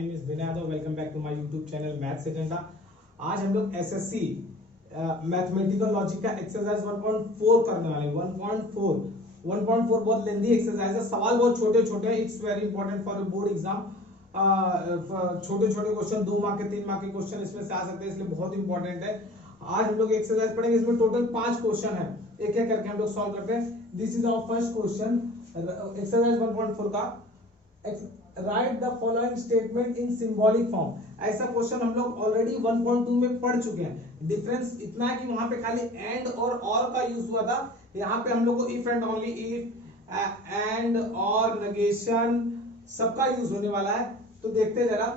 Name is Vinay Yadav. Welcome back to my YouTube channel maths agenda. आज हम लोग SSC mathematical logic का exercise 1.4 करने वाले हैं। 1.4 बहुत लेंदी एक्सरसाइज है। सवाल बहुत छोटे छोटे हैं। It's very important for board exam. छोटे छोटे क्वेश्चन 2 मार्क के 3 मार्क के क्वेश्चन इसमें से आ सकते हैं, इसलिए बहुत इंपॉर्टेंट है। आज हम लोग एक्सरसाइज पढ़ेंगे। इसमें टोटल 5 क्वेश्चन है, एक एक करके हम लोग सॉल्व करते हैं। This is our first question exercise 1.4 का। Write the following statement in symbolic form. ऐसा क्वेश्चन हम लोग ऑलरेडी 1.2 में पढ़ चुके हैं। डिफरेंस इतना है कि वहां पे खाली एंड और का यूज हुआ था। यहाँ पे हम लोग को if and only if, and और, नेगेशन सबका यूज होने वाला है। तो देखते जरा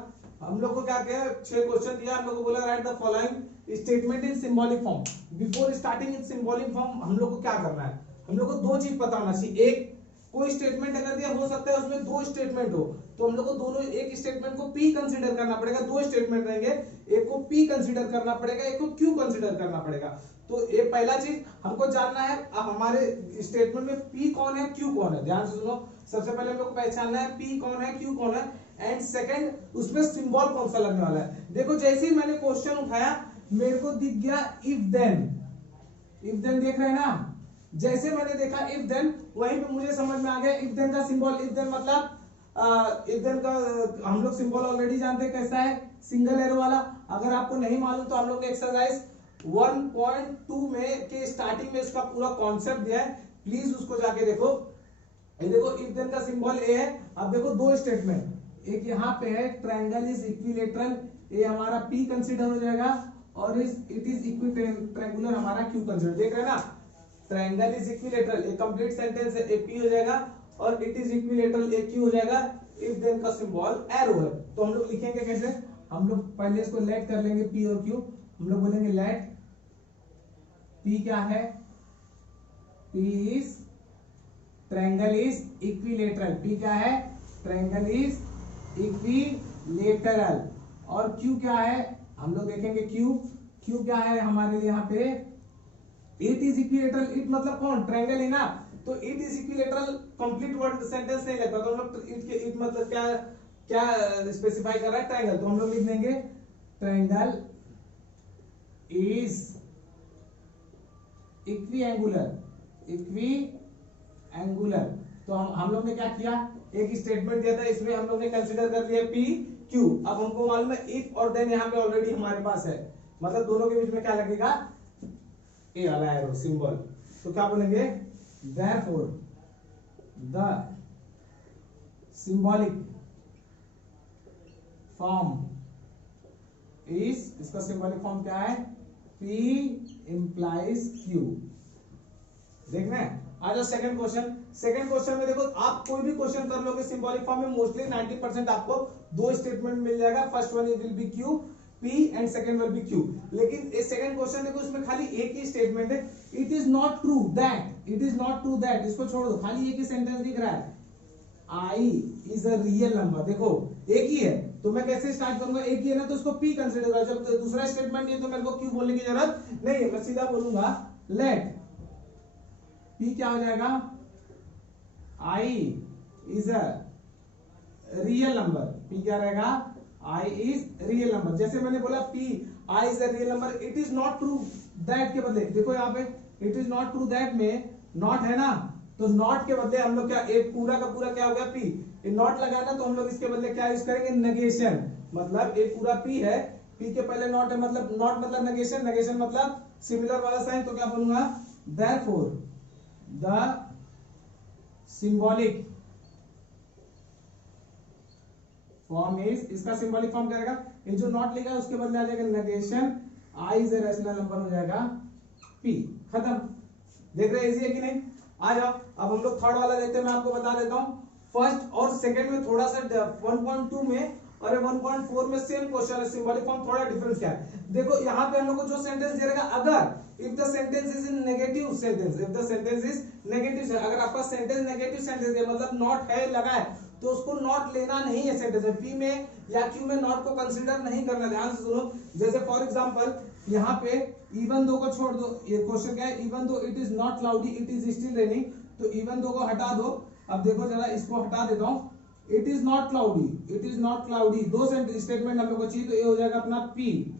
हम लोग को क्या क्या 6 क्वेश्चन दिया। हम लोग को बोला right the following statement in symbolic form. Before starting in symbolic form हम लोग को क्या करना है, हम लोग को 2 चीज पता होना चाहिए। एक, कोई स्टेटमेंट अगर दिया, हो सकता है उसमें 2 स्टेटमेंट हो, तो हम लोग को दोनों, एक स्टेटमेंट को P कंसीडर करना पड़ेगा। 2 स्टेटमेंट रहेंगे, एक को P कंसीडर करना पड़ेगा, एक को Q कंसीडर करना पड़ेगा। तो ये पहला चीज हमको जानना है, हमारे स्टेटमेंट में P कौन है, Q कौन है। ध्यान से सुनो। सबसे पहले हम लोग को पहचानना है P कौन है, Q कौन है, एंड सेकंड उसमें सिंबल कौन सा लगने वाला है। देखो जैसे ही मैंने क्वेश्चन उठाया मेरे को दिख गया इफ देन। इफ देन देख रहे हैं ना, जैसे मैंने देखा इफ देन, वहीं पे मुझे समझ में आ गया इफ देन का सिंबल। इफ देन मतलब इफ देन का हम लोग सिंबल ऑलरेडी जानते हैं कैसा है, सिंगल एरो वाला। अगर आपको नहीं मालूम तो हम लोग ने एक्सरसाइज 1.2 में के स्टार्टिंग में इसका पूरा कॉन्सेप्ट दिया है, प्लीज उसको जाके देखो। ये देखो इफ देन का सिंबल ए है। अब देखो 2 स्टेटमेंट, एक यहाँ पे है ट्रायंगल इज इक्विलेटरल, ये हमारा P कंसीडर हो जाएगा, और इट इज इक्विट्रायंगुलर हमारा Q कंसीडर। देख रहे हैं ना, ट्रायंगल इज इक्विलेटरल एक कंप्लीट सेंटेंस है, ए P हो जाएगा, और it is equilateral A Q हो जाएगा। इफ देन का सिंबल एरो है। तो हम लोग लिखेंगे कैसे, हम लोग पहले इसको लेट कर लेंगे P और Q। हम लोग बोलेंगे लेट P क्या है, P is triangle is equilateral. P क्या है, ट्रायंगल इज इक्विलेटरल। और Q क्या है, हम लोग देखेंगे Q क्या है हमारे लिए यहाँ पे, इट इज इक्विलेटरल। इट मतलब कौन, ट्रायंगल है ना, तो it is equilateral complete word sentence नहीं लेता, तो हम लोग इट मतलब क्या स्पेसिफाई कर रहा है, ट्रायंगल। तो हम लोग लिख देंगे ट्रायंगल इज इक्विएंगुलर। तो हम लोग ने क्या किया, एक स्टेटमेंट दिया था, इसमें हम लोग ने कंसीडर कर लिया P Q। अब हमको मालूम है इफ और देन यहाँ पे ऑलरेडी हमारे पास है, मतलब दोनों के बीच में क्या लगेगा, ए वाला एरो सिंबल। तो क्या बोलेंगे, therefore the symbolic form is, इसका सिंबॉलिक फॉर्म क्या है, P implies Q। देख रहे हैं। आ जाओ सेकंड क्वेश्चन। सेकंड क्वेश्चन में देखो, आप कोई भी क्वेश्चन कर लोगे सिंबॉलिक फॉर्म में, मोस्टली 90% आपको 2 स्टेटमेंट मिल जाएगा। First one will be Q P and second will be Q। लेकिन ये सेकंड क्वेश्चन देखो, इसमें खाली एक ही स्टेटमेंट है, it is not true that. इसको छोड़ दो, खाली एक ही सेंटेंस दिख रहा है, I is a real number. देखो एक ही है, तो मैं कैसे स्टार्ट करूंगा, एक ही है ना, तो उसको P कंसीडर करो। जब दूसरा स्टेटमेंट नहीं है तो मेरे को Q बोलने की जरूरत नहीं है, मैं सीधा बोलूंगा लेट P क्या हो जाएगा, I is a real number. P क्या रहेगा, I इज रियल नंबर। जैसे मैंने बोला P I is a real number, it is not true that के बदले देखो यहाँ पे it is not true that में नॉट है ना, तो नॉट के बदले हम लोग क्या, एक पूरा का पूरा क्या हो गया P, ये नॉट लगाना, तो हम लोग इसके बदले क्या यूज करेंगे, नेगेशन। मतलब एक पूरा P है, P के पहले नॉट है, मतलब नॉट मतलब नेगेशन, नेगेशन मतलब सिमिलर वाला साइन। तो क्या बोलूंगा, therefore the symbolic form is, इसका सिंबॉलिक फॉर्म क्या रहेगा, ये जो नॉट लिखा है उसके बदले आ जाएगा negation, I is a rational number हो जाएगा P। खत्म। देख रहे हैं इजी है कि नहीं। आ जाओ अब हम लोग थर्ड वाला देखते हैं। मैं आपको बता देता हूं, फर्स्ट और सेकंड में थोड़ा सा 1.2 में और 1.4 में सेम क्वेश्चन है, सिंबॉलिक फॉर्म थोड़ा डिफरेंस क्या है। देखो यहाँ पे हम लोग को जो सेंटेंस दे रहेगा, अगर if the sentence is in negative sentence, if the sentence is negative, अगर आपका सेंटेंस नेगेटिव सेंटेंस है, मतलब नॉट है लगा है, तो उसको नॉट लेना नहीं है सेंटेंस में, P में या Q में नॉट को कंसीडर नहीं करना। ध्यान से सुनो, जैसे फॉर एग्जांपल यहाँ पे इवन दो को छोड़ दो, ये क्वेश्चन क्या है, even though it is not cloudy it is still raining, तो इवन दो को हटा दो। अब देखो जरा इसको हटा देता हूं, it is not cloudy, it is not cloudy, दो स्टेटमेंट हम लोग को चाहिए, तो ये हो जाएगा अपना पी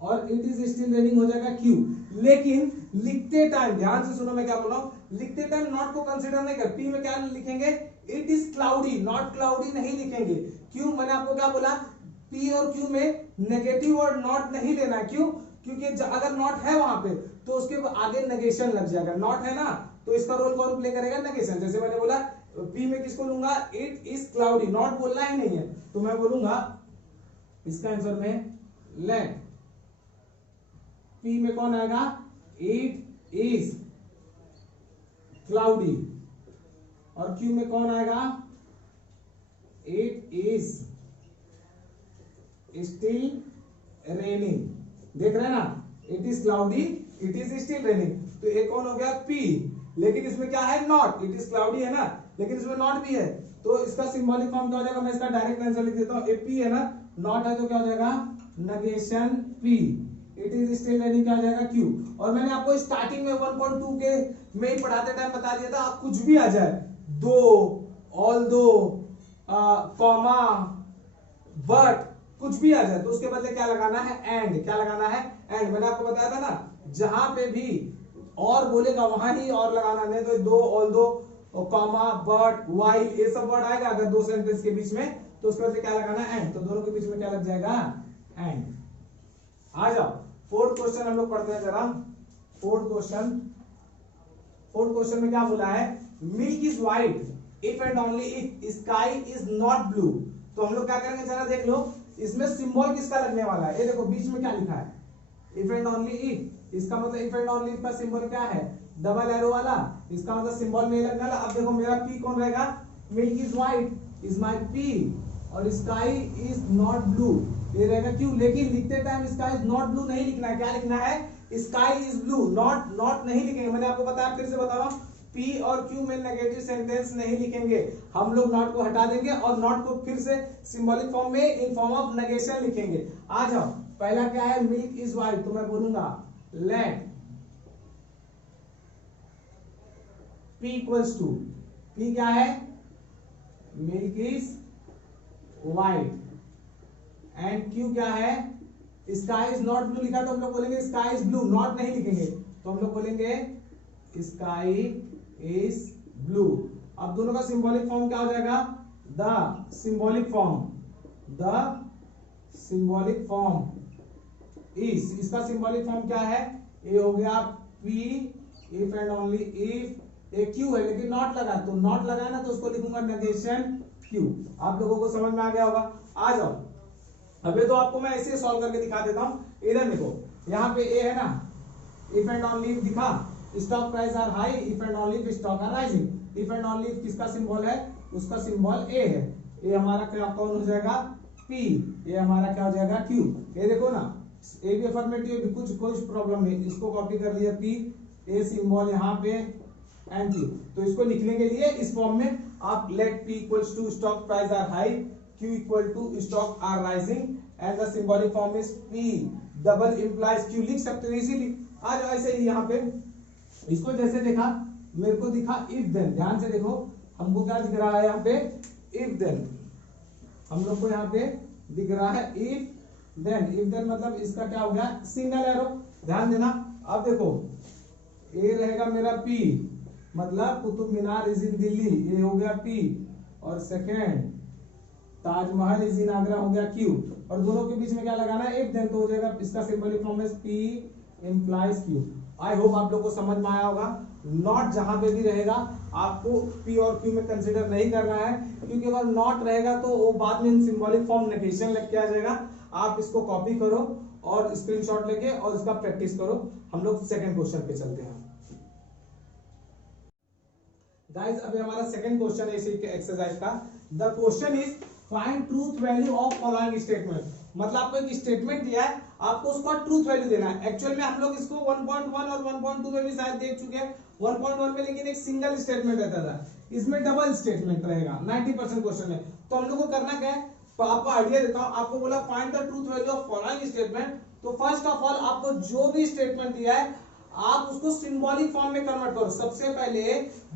और इट इज स्टिल रेनिंग हो जाएगा क्यू। लेकिन लिखते टाइम ध्यान से सुनो मैं क्या बोल रहा हूं, लिखते टाइम नॉट को कंसीडर नहीं कर, पी में क्या लिखेंगे, it is cloudy, not cloudy नहीं लिखेंगे। क्यों, मैंने आपको क्या बोला, पी और क्यू में नेगेटिव वर्ड नॉट नहीं लेना। क्यों, क्योंकि अगर नॉट है वहां पे तो उसके आगे नेगेशन लग जाएगा, नॉट है ना, तो इसका रोल कौन प्ले करेगा, नेगेशन। जैसे मैंने बोला पी में किसको लूंगा, इट इज क्लाउडी, नॉट बोलना ही नहीं है, तो मैं बोलूंगा इसका आंसर में लेट पी में कौन आएगा, इट इज क्लाउडी, और क्यू में कौन आएगा, इट इज स्टिल रेनिंग। देख रहे हैं ना, it is cloudy, it is still raining, तो एक कौन हो गया पी, लेकिन इसमें क्या है नॉट, इट इज क्लाउडी है ना, लेकिन इसमें नॉट भी है, तो इसका सिंबॉलिक फॉर्म क्या हो जाएगा, मैं इसका डायरेक्ट आंसर लिख देता हूं, ए पी है ना, नॉट है तो क्या हो जाएगा negation P, it is still raining क्या हो जाएगा क्यू। और मैंने आपको स्टार्टिंग में 1.2 के में ही पढ़ाते टाइम बता दिया था, आप कुछ भी आ जाए, दो, ऑल दो, कॉमा, बट, कुछ भी आ जाए तो उसके बदले क्या लगाना है, एंड, क्या लगाना है, एंड। मैंने आपको बताया था ना, जहां पे भी और बोलेगा वहां ही और लगाना, नहीं तो दो, ऑल दो, कॉमा, बट, वाइल, ये सब वर्ड आएगा अगर दो सेंटेंस के बीच में, तो उसके बदले क्या लगाना है, एंड, तो दोनों के बीच में क्या लग जाएगा, एंड। आ जाओ फोर्थ क्वेश्चन हम लोग पढ़ते हैं जरा। फोर्थ क्वेश्चन में क्या बोला है, milk is white if and only if sky is not blue. तो हम लोग क्या करेंगे जरा देख लो, इसमें सिंबल किसका लगने वाला है, ये देखो बीच में क्या लिखा है, इफ एंड ओनली इफ, इसका मतलब इफ एंड ओनली इफ का सिंबल क्या है, डबल एरो वाला, इसका मतलब सिंबल नहीं लगने वाला। अब देखो मेरा पी कौन रहेगा, milk is white is my P, और स्काई इज नॉट ब्लू ये रहेगा क्यू। लेकिन लिखते time sky is not blue नहीं लिखना है, क्या लिखना है, स्काई इज ब्लू, नॉट नहीं लिखेंगे। मैंने आपको बताया, फिर से बता रहा हूं, पी और क्यू में नेगेटिव सेंटेंस नहीं लिखेंगे, हम लोग नॉट को हटा देंगे और नॉट को फिर से सिंबॉलिक फॉर्म में इन फॉर्म ऑफ नेगेशन लिखेंगे। आ जाओ, पहला क्या है, मिल्क इज व्हाइट, तो मैं बोलूंगा let P equals to, P क्या है, milk is white, and Q क्या है, स्काई इज नॉट ब्लू लिखा, तो हम लोग बोलेंगे स्काई इज ब्लू, नॉट नहीं लिखेंगे, तो हम लोग बोलेंगे स्काई इज ब्लू। अब दोनों का सिंबॉलिक फॉर्म क्या हो जाएगा, द सिंबॉलिक फॉर्म इज, इसका सिंबॉलिक फॉर्म क्या है, ये हो गया P if and only if, ये Q है लेकिन नॉट लगा, तो नॉट लगा ना तो उसको लिखूंगा नेगेशन Q। आप लोगों को समझ में आ गया होगा। आ जाओ, अबे तो आपको मैं ऐसे सॉल्व करके दिखा देता हूं। इधर देखो, यहाँ पे ए है ना, इफ एंड ओनली दिखा, stock price are high if and only if stock are rising. If and only किसका सिंबल है, उसका सिंबल ए है, ये हमारा क्या कौन हो जाएगा, पी, ये हमारा क्या हो जाएगा क्यू। ये देखो ना, ए भी अफर्मेटिव भी, कुछ प्रॉब्लम नहीं, इसको कॉपी कर लिया, पी, ए सिंबल यहाँ पे, एंड क्यू। तो इसको लिखने के लिए इस फॉर्म में आप let P equals to stock price are high, Q equal to stock are rising, and the symbolic form is P double implies Q, लिख सकते हो इजीली। आज ऐसे ही यहाँ पे इसको जैसे देखा, मेरे को दिखा इफ देन, ध्यान से देखो हमको क्या दिख रहा है यहाँ पे, इफ देन, हम लोग को यहाँ पे दिख रहा है इफ देन मतलब इसका क्या हो गया, सिंगल एरो, ध्यान देना। अब देखो ए रहेगा मेरा पी, मतलब कुतुब मीनार इज इन दिल्ली, ये हो गया पी, और second Taj Mahal is in Agra हो गया क्यू, और दोनों के बीच में क्या लगाना है, इफ देन, तो हो जाएगा इसका सिंबॉलिक फॉर्म है P implies Q. I hope आप लोग को समझ में आया होगा। नॉट जहां पे भी रहेगा आपको पी और क्यू में कंसीडर नहीं करना है, क्योंकि अगर नॉट रहेगा तो वो बाद में सिंबॉलिक फॉर्म नेगेशन लग के आ जाएगा। आप इसको कॉपी करो और स्क्रीनशॉट लेके और इसका प्रैक्टिस करो। हम लोग सेकंड क्वेश्चन पे चलते हैं गाइस। अभी हमारा सेकंड क्वेश्चन है इसी एक्सरसाइज का। The question is find truth value of following statement. मतलब आपको एक स्टेटमेंट दिया है, आपको उसका ट्रूथ वैल्यू देना है। एक्चुअल में हम लोग इसको 1.1 और 1.2 में भी शायद देख चुके हैं। 1.1 में लेकिन एक सिंगल स्टेटमेंट रहता था, इसमें डबल स्टेटमेंट रहेगा 90% क्वेश्चन में। तो हम लोग को करना क्या है, तो आपको आइडिया देता हूं। आपको बोला find the truth value of following statement, तो फर्स्ट ऑफ ऑल आपको जो भी स्टेटमेंट दिया है आप उसको सिंबॉलिक फॉर्म में कन्वर्ट करो। सबसे पहले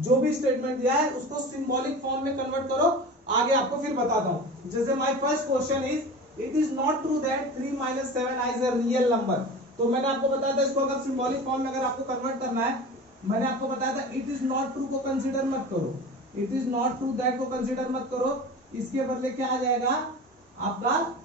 जो भी स्टेटमेंट दिया है उसको सिंबॉलिक फॉर्म में कन्वर्ट करो, आगे आपको फिर बताता हूं। जैसे my first question is it is not true that 3 - 7i is a real number. तो मैंने आपको बताया था इसको अगर सिंबॉलिक फॉर्म में अगर आपको कन्वर्ट करना है, मैंने आपको बताया था इट इज नॉट ट्रू को कंसीडर मत करो, it is not true that को कंसीडर मत करो, इसके बदले क्या आ जाएगा आपका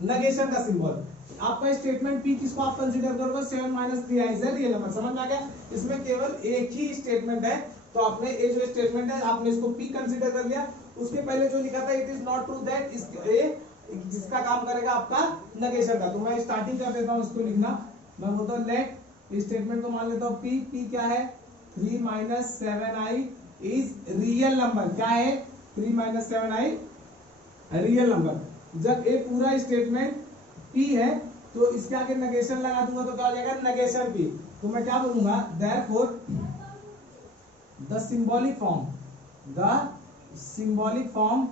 नेगेशन का सिंबल। आपका स्टेटमेंट पी किसको आप कंसीडर करोगे, 7 - 3i is a real number. समझ में आ गया? इसमें केवल एक ही स्टेटमेंट है, तो आपने ये जो स्टेटमेंट है आपने इसको पी कंसीडर कर लिया। उसके पहले जो लिखा था it is not true that, जिसका काम करेगा आपका नेगेशन का। तो मैं स्टार्टिंग कर देता हूं इसको लिखना। मैं बोलता हूं लेट, स्टेटमेंट को मान लेता हूं पी। पी क्या है, 3 - 7i इज रियल नंबर। क्या है, 3 - 7i रियल नंबर। जब ये पूरा स्टेटमेंट पी है तो इसके आगे नेगेशन लगा दूंगा तो क्या हो जाएगा, नेगेशन पी। तो मैं क्या बोलूंगा, therefore the symbolic form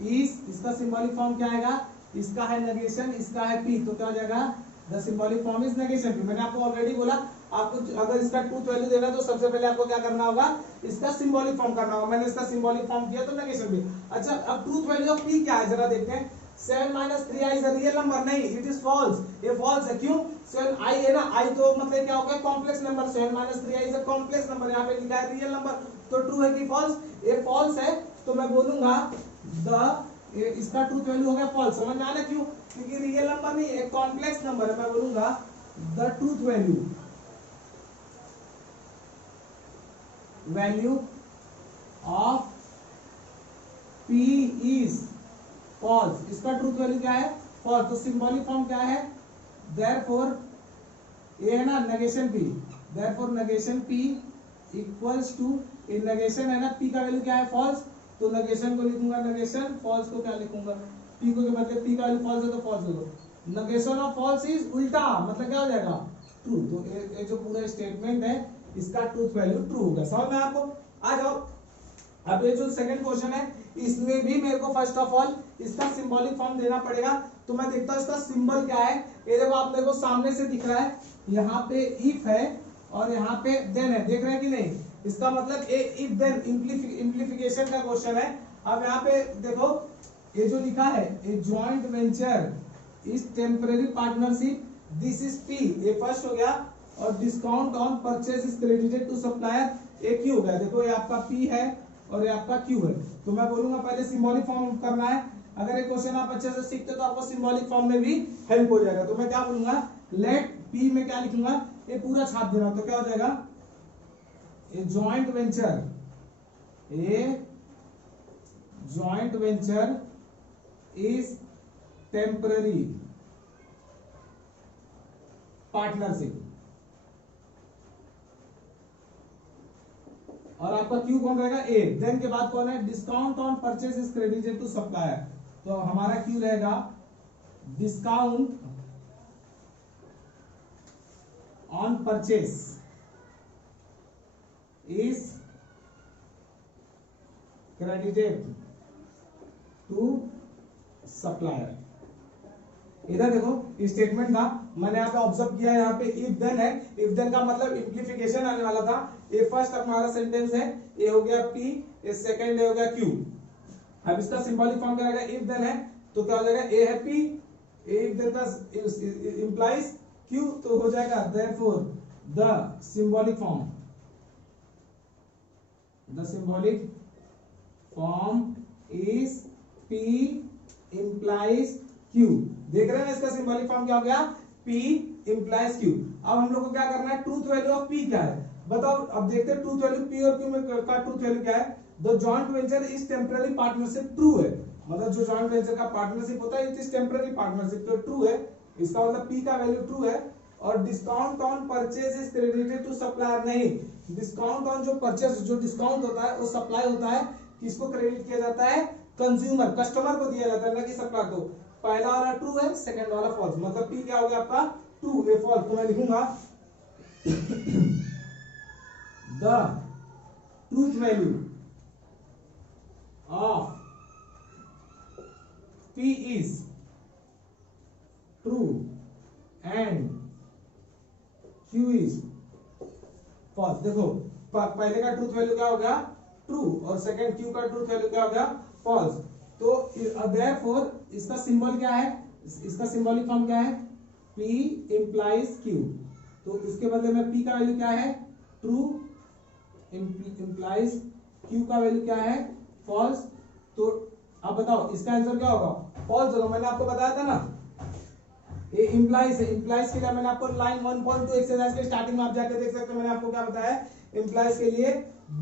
is, इसका सिंबॉलिक फॉर्म क्या आएगा, इसका है नेगेशन, इसका है पी, तो क्या हो जाएगा, the symbolic form is negation P. मैंने आपको ऑलरेडी बोला, आपको अगर इसका ट्रूथ वैल्यू देना है तो सबसे पहले आपको क्या करना होगा, इसका सिंबॉलिक फॉर्म करना होगा। मैंने इसका सिंबॉलिक फॉर्म किया तो नेगेशन पी। अच्छा, अब ट्रूथ वैल्यू ऑफ पी क्या है जरा देखते हैं। 7 - 3i is a real number, नहीं, इट इज फॉल्स। ये फॉल्स है, क्यों, 7i है ना, i तो मतलब क्या होगा, complex number. 7 - 3i is a complex number, यहाँ पे लिखा है रियल नंबर, तो ट्रू है कि फॉल्स, ये फॉल्स है। तो मैं बोलूंगा इसका ट्रूथ वैल्यू हो गया फॉल्स। समझ में आना क्यों, क्योंकि रियल नंबर नहीं, एक कॉम्प्लेक्स नंबर है। मैं बोलूंगा the truth value of p is false. इसका ट्रूथ वैल्यू क्या है, फॉल्स। तो सिंबॉलिक फॉर्म क्या है, देयरफॉर ये है ना negation p, therefore negation p equals to, इन नेगेशन है ना, p का वैल्यू क्या है, फॉल्स, तो नेगेशन को लिखूंगा नेगेशन, फॉल्स को क्या लिखूंगा, p को के बदले p का वैल्यू फॉल्स है तो फॉल्स होगा। नेगेशन ऑफ फॉल्स इज उल्टा, मतलब क्या हो जाएगा, ट्रू। तो ये जो पूरा स्टेटमेंट है इसका ट्रूथ वैल्यू ट्रू होगा। समझ में आपको? आ जाओ, अब ये जो सेकंड क्वेश्चन है इसमें भी मेरे को फर्स्ट ऑफ ऑल इसका सिंबॉलिक फॉर्म देना पड़ेगा। तो मैं देखता हूं इसका सिंबल क्या है। ये देखो आप मेरे को सामने से दिख रहा है, यहाँ पे इफ है और यहाँ पे देन है, देख रहे हैं कि नहीं। इसका मतलब ए इफ देन इम्प्लीफिकेशन का क्वेश्चन है। अब यहाँ पे देखो ये जो लिखा है, a joint venture is temporary partnership, this is P, ये फर्स्ट हो गया, और discount on purchase is credited to supplier, a Q हो गया। देखो ये आपका पी है और ये आपका क्यू है। तो मैं बोलूंगा पहले सिंबॉलिक फॉर्म करना है। अगर ये क्वेश्चन आप अच्छे से सीखते तो आपको सिंबॉलिक फॉर्म में भी हेल्प हो जाएगा। तो मैं क्या बोलूंगा, लेट पी में क्या लिखूंगा, ये पूरा छाप देना। तो क्या हो जाएगा, a joint venture is temporary partnership, और आपका क्यू कौन रहेगा, ए। देन के बाद कौन है, discount on purchase is credited to supplier, तो हमारा क्यू रहेगा discount on purchase is credited to supplier. इधर देखो स्टेटमेंट था, मैंने यहाँ पे ऑब्जर्व किया, यहाँ पे इफ देन है, इफ देन का मतलब इम्प्लीफिकेशन आने वाला था। ये फर्स्ट हमारा सेंटेंस है, ये हो गया पी, ये सेकंड हो गया क्यू। अब इसका सिंबॉलिक फॉर्म क्या रहेगा, इफ देन है तो क्या हो जाएगा, ए है पी, इफ देन का इंप्लाइज क्यू, तो हो जाएगा therefore the symbolic form is P implies Q. देख रहे हैं इसका सिंबॉलिक फॉर्म क्या हो गया, P इंप्लाइज Q। अब हम लोग को क्या करना है, ट्रूथ वैल्यू ऑफ P क्या है बताओ। अब देखते हैं ट्रूथ वैल्यू P और Q में का ट्रूथ वैल्यू क्या है। The joint venture is temporary partnership, true है, मतलब जो जॉइंट वेंचर का पार्टनरशिप होता है इट इज टेम्पररी पार्टनरशिप, तो ट्रू है। इसका मतलब P का वैल्यू ट्रू है। और discount on purchase is credited to supplier, नहीं, डिस्काउंट ऑन जो परचेज, जो डिस्काउंट होता है वो सप्लाई होता है, किसको क्रेडिट किया जाता है, कंज्यूमर, कस्टमर को दिया जाता है, ना कि सप्लायर को। पहला वाला ट्रू है, सेकंड वाला फॉल्स, मतलब पी क्या हो गया आपका ट्रू, ए फॉल्स। तो मैं लिखूंगा the truth value of P is true and Q is false. देखो पहले का ट्रूथ वैल्यू क्या हो गया, ट्रू, और सेकंड क्यू का ट्रूथ वैल्यू क्या हो गया, फॉल्स। तो देयरफॉर इसका सिंबल क्या है, इसका सिंबॉलिक फॉर्म क्या है, P implies Q। तो इसके बदले में P का वैल्यू क्या है, ट्रू, implies Q का वैल्यू क्या है, फॉल्स। तो अब बताओ इसका आंसर क्या होगा, फॉल्स होगा। मैंने आपको बताया था ना, ये इंप्लाइज है, इंप्लाइज के लिए मैंने आपको लाइन 1.2 एक्सरसाइज के स्टार्टिंग में आप जाके देख सकते हो, मैंने आपको क्या बताया, इंप्लाइज के लिए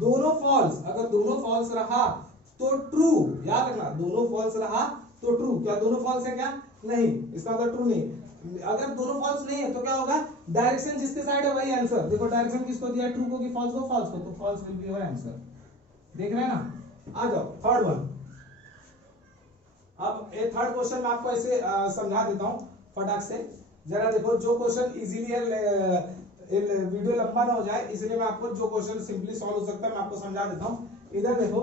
दोनों फॉल्स, अगर दोनों फॉल्स रहा तो ट्रू, याद रखना, दोनों फॉल्स रहा तो ट्रू। क्या दोनों फॉल्स है, क्या नहीं, इसका मतलब ट्रू नहीं। अगर दोनों फॉल्स नहीं है तो क्या होगा, डायरेक्शन जिसके साइड है वही आंसर। देखो डायरेक्शन किसको दिया है, ट्रू को कि फॉल्स को, फॉल्स को, तो false will be your answer. देख रहे हैं ना। आ जाओ थर्ड वन। अब ये थर्ड क्वेश्चन मैं आपको ऐसे समझा देता हूं फटाक से। जरा देखो, जो क्वेश्चन इजीली है, वीडियो लंबा ना हो जाए इसलिए मैं आपको जो क्वेश्चन सिंपली सॉल्व हो सकता है मैं आपको समझा देता हूं। इधर देखो,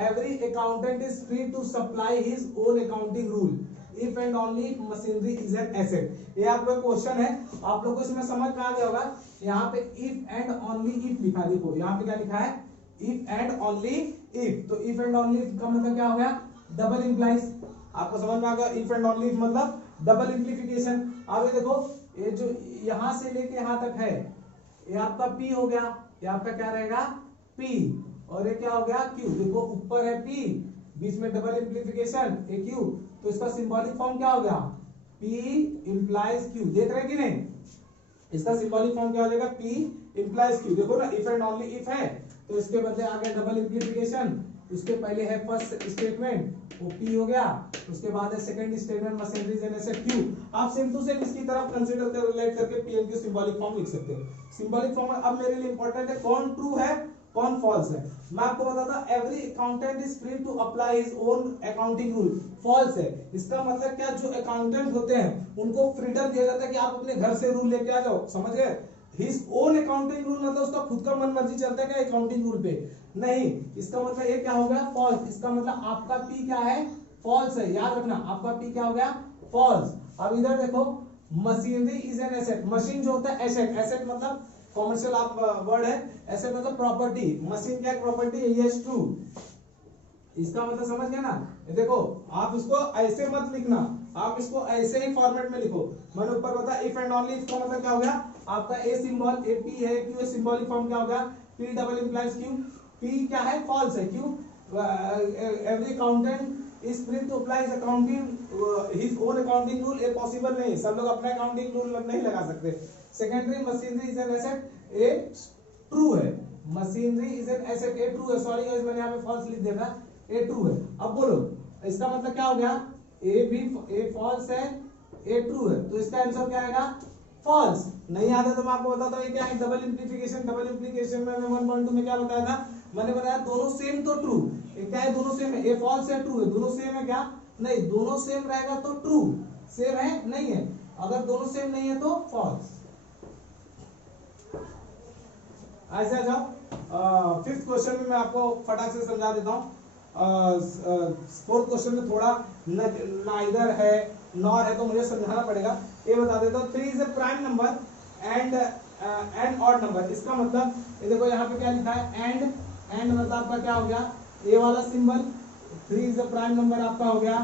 every accountant is free to supply his own accounting rule if and only if machinery is an asset. ये आपका क्वेश्चन है, आप लोगों को इसमें समझ में आ गया होगा। यहाँ पे इफ एंड ओनली इफ लिखा है, देखो यहाँ पे क्या लिखा है, इफ एंड ओनली इफ। तो इफ एंड ओनली इफ का मतलब क्या हो गया, डबल इंप्लाइज। आपको समझ में आ गया, इफ एंड ओनली इफ मतलब डबल इंप्लीफिकेशन। अब ये देखो, ये जो यहां से लेके यहां तक है, ये आपका P हो गया, ये आपका क्या रहेगा P, और ये क्या हो गया Q। देखो ऊपर है P, बीच में डबल इंप्लीफिकेशन ए Q, तो इसका सिंबॉलिक फॉर्म क्या हो गया, P इंप्लाइज Q। देख रहे कि नहीं, इसका सिंबॉलिक फॉर्म क्या हो जाएगा, P इंप्लाइज Q। देखो ना, इफ एंड ओनली इफ है तो इसके बदले आ गया डबल इंप्लीफिकेशन। उसके पहले है फर्स्ट स्टेटमेंट, वो P हो गया, उसके बाद है second statement machineries and asset Q। आप सेम टू सेम इसकी तरफ कंसीडर कर रिलेट करके P and Q symbolic form लिख सकते हो। सिंबॉलिक फॉर्म अब मेरे लिए इंपॉर्टेंट है कौन ट्रू है कौन फॉल्स है। मैं आपको बताता, every accountant is free to apply his own accounting rule, false है। इसका मतलब क्या, जो अकाउंटेंट होते हैं उनको फ्रीडम दिया जाता है कि आप अपने घर से रूल लेके आ जाओ, समझ गए। हिज ओन अकाउंटिंग रूल मतलब उसका खुद का मन मर्जी चलता है क्या अकाउंटिंग रूल पे, नहीं। इसका मतलब ये क्या हो गया, फॉल्स। इसका मतलब आपका P क्या है, फॉल्स है, याद रखना, आपका P क्या हो गया, फॉल्स। अब इधर देखो, machinery is an asset. Machine जो होता है एसेट, एसेट मतलब कॉमर्शियल आप वर्ड है, एसेट मतलब प्रॉपर्टी। मशीन क्या प्रॉपर्टी है, यस ट्रू। इसका मतलब समझ गया ना। देखो आप इसको ऐसे मत लिखना, आप इसको ऐसे ही फॉर्मेट में लिखो। मैंने ऊपर बताया इफ एंड ओनली इफ का मतलब क्या हो गया, आपका ए सिंबल ए P है, Q सिंबॉलिक फॉर्म क्या हो गया, P double implies Q। P क्या है, फॉल्स है। Q every accountant is free to apply his accounting his own accounting rule, ये पॉसिबल नहीं, सब लोग अपना अकाउंटिंग रूल नहीं लगा सकते। Secondary machinery is an asset, a true है। Machinery is an asset, a true है। सॉरी गाइस, मैंने यहाँ पे फॉल्स लिख दिया था, ए ट्रू है। अब बोलो इसका मतलब क्या हो गया, ए भी ए फॉल्स है, ए ट्रू है, तो इसका आंसर क्या आएगा, फॉल्स। नहीं आता तो मैं आपको बताता हूँ ये क्या है, डबल इंप्लीफिकेशन। डबल इंप्लीकेशन में मैं 1.2 में क्या बताया था, मैंने बताया दोनों सेम तो ट्रू, क्या है दोनों सेम है, ए फॉल्स है ट्रू है, दोनों सेम है क्या, नहीं, दोनों सेम रहेगा तो ट्रू, सेम है नहीं है, अगर दोनों सेम नहीं है तो फॉल्स। ऐसे आ जाओ फिफ्थ क्वेश्चन में मैं आपको फटाक से समझा देता हूँ। फोर्थ क्वेश्चन में थोड़ा नाइदर है नॉर है तो मुझे समझाना पड़ेगा। ये बता देता हूँ, 3 is a prime number and odd number. इसका मतलब ये देखो यहाँ पे क्या लिखा है, एंड मतलब आपका क्या हो गया, ये वाला symbol. 3 is a prime number आपका हो गया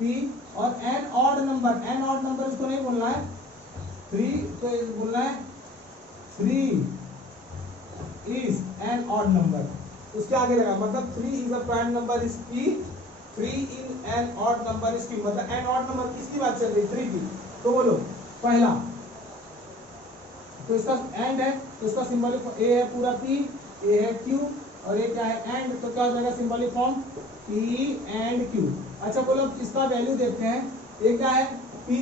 P, और an odd number, an odd number इसको नहीं बोलना है 3, तो बोलना है 3 is an odd number। उसके आगे रहेगा, मतलब 3 is a prime number is P, 3 in an odd number is Q। मतलब an odd number किसकी बात चल रही, 3 की। तो बोलो पहला, तो इसका एंड है तो इसका सिंबॉलिक ए है पूरा P, ए है Q, और ये क्या है एंड, तो क्या हो जाएगा symbolic form P and Q। अच्छा बोलो इसका वैल्यू देखते हैं, ये क्या है P,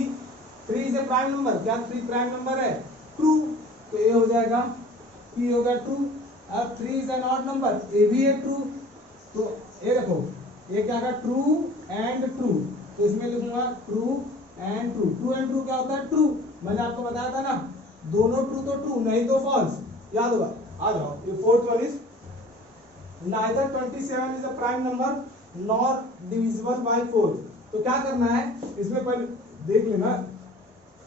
3 is a prime number, क्या 3 प्राइम नंबर है, ट्रू, तो ये हो जाएगा P होगा ट्रू। अब 3 इज एन ऑड नंबर, ए भी है ट्रू, तो ये देखो ये क्या है ट्रू एंड ट्रू, तो इसमें लिखूंगा true and true. True and true क्या होता है, ट्रू। मैंने आपको बताया था ना, दोनों ट्रू तो ट्रू, नहीं तो फॉल्स, याद होगा। आ जाओ, ये fourth one is neither 27 is a prime number nor divisible by 4। तो क्या करना है, इसमें पहले देख लेना,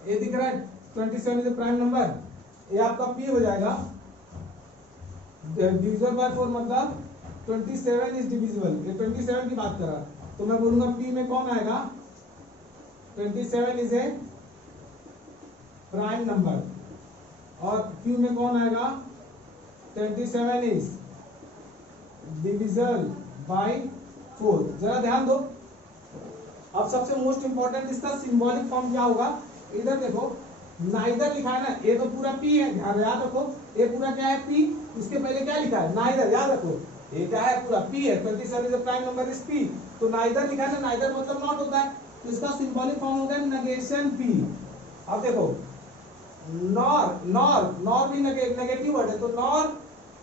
ये दिख रहा है 27 इज अ प्राइम नंबर, ये आपका P हो जाएगा, डिविजिबल बाय 4 मतलब 27 इज डिविजिबल, ये 27 की बात कर रहा है, तो मैं बोलूंगा P में कौन आएगा, 27 इज ए प्राइम नंबर, और Q में कौन आएगा, 27 इज डिविजल बाय 4। जरा ध्यान दो, अब सबसे मोस्ट इंपॉर्टेंट इसका सिंबॉलिक फॉर्म क्या होगा। इधर देखो नाइदर लिखा है ना, ये तो पूरा P है, याद रखो ये पूरा क्या है P, उसके पहले क्या लिखा है नाइदर, याद रखो ये क्या है पूरा P है, 27 is prime number is P, तो नाइदर लिखा है ना, नाइदर मतलब नॉट होता है, तो इसका सिंबॉलिक फॉर्म हो गया नेगेशन P। अब देखो नॉर, नॉर भी नेगेटिव वर्ड है, तो nor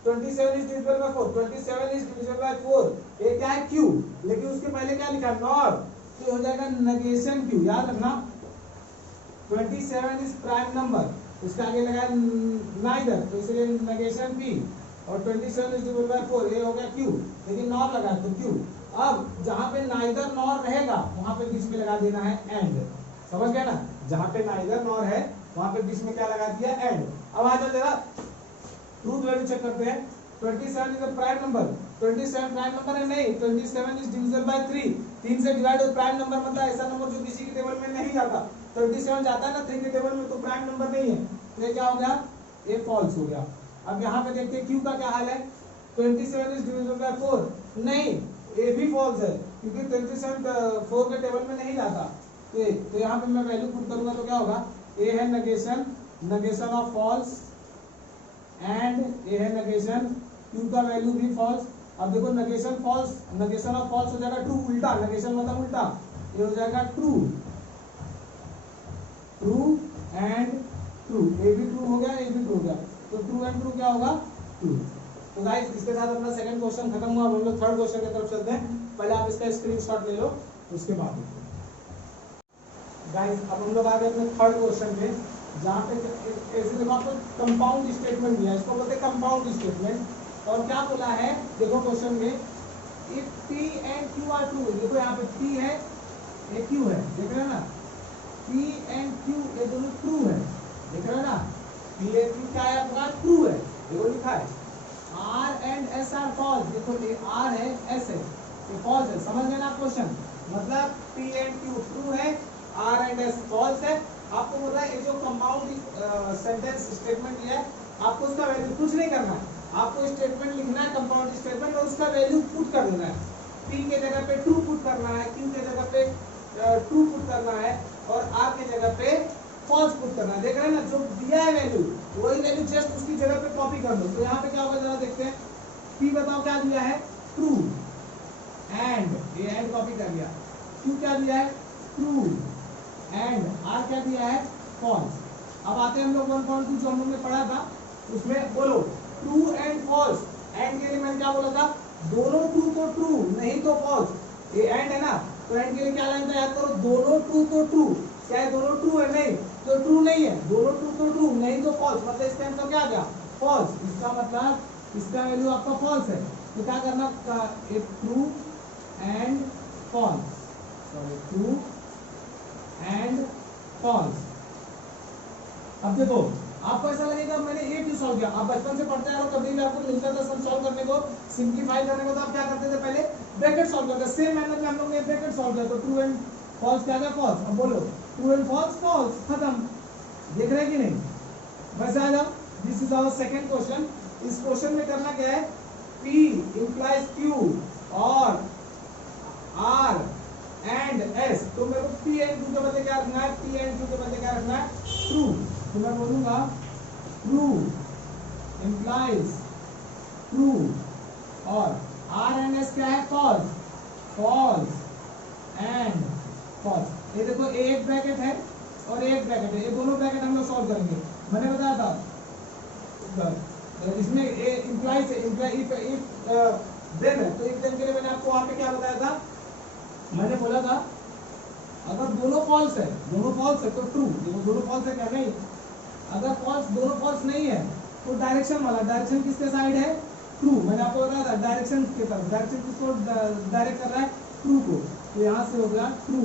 27 is divisible by 4, 27 is divisible by 4, ये क्या है Q, लेकिन उसके पहले क्या लिखा है नॉर, तो हो जाएगा नेगेशन Q। याद रखना 27 इज प्राइम नंबर, इसका आगे लगा नाइदर, तो इसलिए नेगेशन P, और 27 इज डिविजिबल बाय 4, ये हो गया Q, लेकिन नॉर लगा तो Q। अब जहां पे नाइदर नॉर रहेगा वहां पे बीच में लगा देना है एंड, समझ गए ना, जहां पे नाइदर नॉर है वहां पे बीच में क्या लगा दिया एंड। अब आ जाओ जरा ट्रूथ वैल्यू चेक करते हैं, 27 is a prime number, 27 prime number है नहीं, 27 इज डिविजिबल बाय 3, 3 से डिवाइड हो प्राइम नंबर मतलब ऐसा नंबर जो किसी के टेबल में नहीं जाता, 27 जाता है ना 3 के टेबल में, तो प्राइम नंबर नहीं है, तो ये क्या हो गया, ये फॉल्स हो गया। अब यहाँ पे देखते हैं Q का क्या हाल है, 27 इज डिविजिबल बाय 4, नहीं ये भी फॉल्स है, क्योंकि 27 4 के टेबल में नहीं जाता, तो यहाँ पे मैं वैल्यू पुट करूंगा तो क्या होगा, ये है negation, negation of false, and ये है नेगेशन, Q का वैल्यू भी फॉल्स। अब देखो negation false, negation of false हो जाएगा ट्रू, उल्टा, नेगेशन मतलब उल्टा, ये हो जाएगा ट्रू, ट्रू एंड ट्रू, ये भी ट्रू हो गया, ये भी ट्रू हो गया, तो ट्रू एंड ट्रू क्या होगा, ट्रू। तो गाइस इसके साथ अपना सेकंड क्वेश्चन खत्म हुआ, अब हम लोग थर्ड क्वेश्चन की तरफ चलते हैं, पहले आप इसका स्क्रीनशॉट ले लो उसके बाद देखो। गाइस अब हम लोग आ गए अपने थर्ड क्वेश्चन पे, जहाँ पे ऐसे देखो आपको कंपाउंड स्टेटमेंट दिया है, इसको बोलते हैं कंपाउंड स्टेटमेंट, और क्या बोला है देखो क्वेश्चन में, if P and Q are true, देखो यहाँ पे P है ये Q है, देख रहे हैं ना, P एंड Q ये दोनों ट्रू है, देख रहे हैं ना, P एंड Q क्या है आपका ट्रू है, देखो लिखा है, R and S are false, देखो ये R है S है, ये फॉल्स है, समझ गए ना क्वेश्चन, मतलब P एंड Q ट्रू है, R एंड S फॉल्स है। आपको बोल रहा है ये जो कंपाउंड सेंटेंस स्टेटमेंट दिया है, आपको उसका वैल्यू कुछ नहीं करना है, आपको स्टेटमेंट लिखना है कंपाउंड स्टेटमेंट और उसका वैल्यू पुट कर देना है, P के जगह पे ट्रू पुट करना है, Q के जगह पे ट्रू पुट करना है, और R के जगह पे फॉल्स पुट करना है, देख रहे हैं ना, जो दिया है वैल्यू वही वैल्यू जस्ट उसकी जगह पे कॉपी कर दो। तो यहाँ पे क्या होगा जरा देखते हैं, P बताओ क्या दिया है ट्रू, एंड ये एंड कॉपी कर लिया, Q क्या दिया है ट्रू, एंड R क्या दिया है फॉल्स। अब आते हैं हम लोग 1.2 जो हम लोग ने पढ़ा था, उसमें बोलो ट्रू एंड फॉल्स, एंड के लिए मैंने क्या बोला था, दोनों ट्रू तो ट्रू नहीं तो फॉल्स, ये एंड है ना, तो एंड के लिए क्या लाइन था याद करो, दोनों ट्रू तो ट्रू, क्या है दोनों ट्रू है नहीं तो ट्रू नहीं है, दोनों ट्रू तो ट्रू नहीं तो फॉल्स, मतलब इसका आंसर क्या आ गया फॉल्स, इसका मतलब इसका वैल्यू आपका फॉल्स है, तो क्या करना, true and false, sorry true and false. अब देखो आपको ऐसा लगेगा मैंने ये क्यों सॉल्व किया, आप बचपन से पढ़ते आ रहे हो, कभी भी आपको मिलता था सम सॉल्व करने को, सिंपलीफाई करने को, तो आप क्या करते थे पहले ब्रैकेट सॉल्व करते, सेम मेथड में हम लोग ने ब्रैकेट सॉल्व किया, तो ट्रू एंड फॉल्स क्या गया फॉल्स। अब बोलो ट्रू एंड फॉल्स फॉल्स, खत्म, देख रहे हैं कि नहीं, बस आ जाओ, this is our second question. इस क्वेश्चन में करना क्या है, P इंप्लाइज Q और R एंड S, तो मेरे को P एंड Q के बदले क्या रखना है, P एंड Q के बदले क्या रखना है ट्रू, तो मैं बोलूंगा ट्रू इंप्लाइज ट्रू, और R एंड S क्या है फॉल्स, फॉल्स एंड फॉल्स। ये देखो एक ब्रैकेट है और एक ब्रैकेट है, ये दोनों ब्रैकेट हम लोग सॉल्व करेंगे, मैंने बताया था इसमें ए इंप्लाइज से देन है, तो एक देन के लिए मैंने आपको वहां पे क्या बताया था, मैंने बोला था अगर दोनों फॉल्स है, दोनों फॉल्स है तो ट्रू, देखो दोनों फॉल्स है क्या नहीं, अगर फॉल्स दोनों फॉल्स नहीं है तो डायरेक्शन वाला, डायरेक्शन किसके साइड है ट्रू, मैंने आपको बताया था डायरेक्शन के तरफ, डायरेक्शन किसको डायरेक्ट कर रहा है ट्रू को, तो यहाँ से हो गया ट्रू,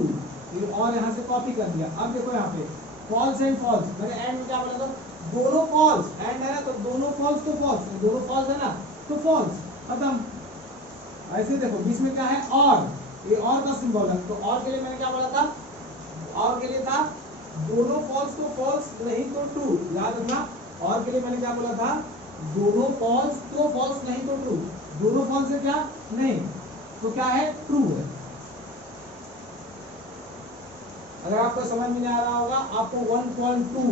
और यहाँ से कॉपी कर दिया। अब देखो यहाँ पे फॉल्स एंड फॉल्स, मैंने एंड में क्या बोला था, दोनों फॉल्स, एंड है ना तो दोनों फॉल्स तो फॉल्स, दोनों फॉल्स है ना तो फॉल्स, खत्म। ऐसे देखो बीच में क्या है और, ये और का सिंबल है। तो और के लिए मैंने क्या बोला था, और के लिए था दोनों फॉल्स तो फॉल्स नहीं तो ट्रू, याद रखना। और के लिए मैंने क्या बोला था, दोनों फॉल्स तो फॉल्स नहीं तो ट्रू। दोनों फॉल्स है क्या, नहीं, तो क्या है, ट्रू है। अगर आपको समझ में नहीं आ रहा होगा, आपको 1.2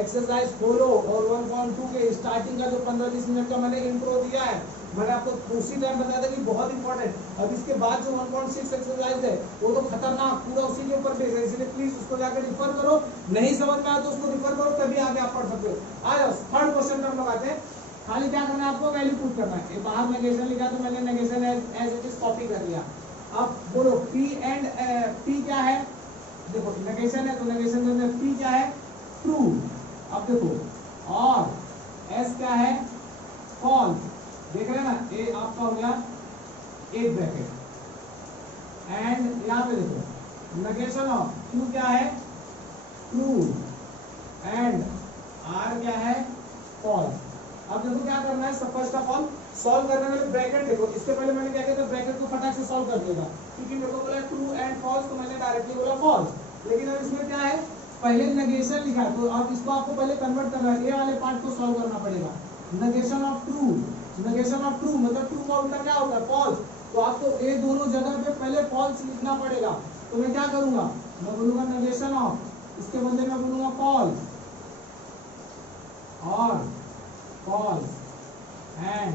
एक्सरसाइज खोलो और 1.2 के स्टार्टिंग का जो 15-20 मिनट का मैंने इंट्रो दिया है, मैंने आपको उसी टाइम बताया था कि बहुत इंपॉर्टेंट। अब इसके बाद जो 1.6 एक्सरसाइज है वो तो खतरनाक, पूरा उसी के ऊपर बेस है, इसलिए प्लीज उसको जाकर रिफर करो। नहीं समझ में आया तो उसको रिफर करो, तभी आगे आप पढ़ सकते हो। आ जाओ थर्ड क्वेश्चन पर हम लोग आते हैं। खाली क्या करना है आपको, वैल्यू पुट करना है। बाहर नेगेशन लिखा तो मैंने negation as it is copy कर लिया। अब बोलो पी एंड पी क्या है, देखो नेगेशन है तो नेगेशन में पी क्या है, ट्रू। अब देखो और एस क्या है, फॉल्स। देख रहे हैं ना, ए आपका हो गया एक ब्रैकेट, एंड यहाँ पे देखो नेगेशन ऑफ क्यू क्या है, ट्रू, एंड आर क्या है, फॉल्स। अब देखो क्या करना है, सब फर्स्ट ऑफ ऑल सॉल्व करने वाले ब्रैकेट देखो, इसके पहले मैंने क्या किया था, ब्रैकेट को फटाक से सॉल्व कर देगा, क्योंकि मेरे को बोला ट्रू एंड फॉल्स तो मैंने डायरेक्टली बोला फॉल्स। लेकिन अब इसमें क्या है, पहले नेगेशन लिखा है, तो अब इसको आपको पहले कन्वर्ट करना है, ए वाले पार्ट को सॉल्व करना पड़ेगा। Negation of true, negation of true मतलब ट्रू का उल्टा क्या होता है, फॉल्स। तो आपको ए दोनों जगह पे पहले फॉल्स लिखना पड़ेगा। तो मैं क्या करूंगा, मैं बोलूंगा नेगेशन ऑफ, इसके बदले में बोलूंगा फॉल्स, और false and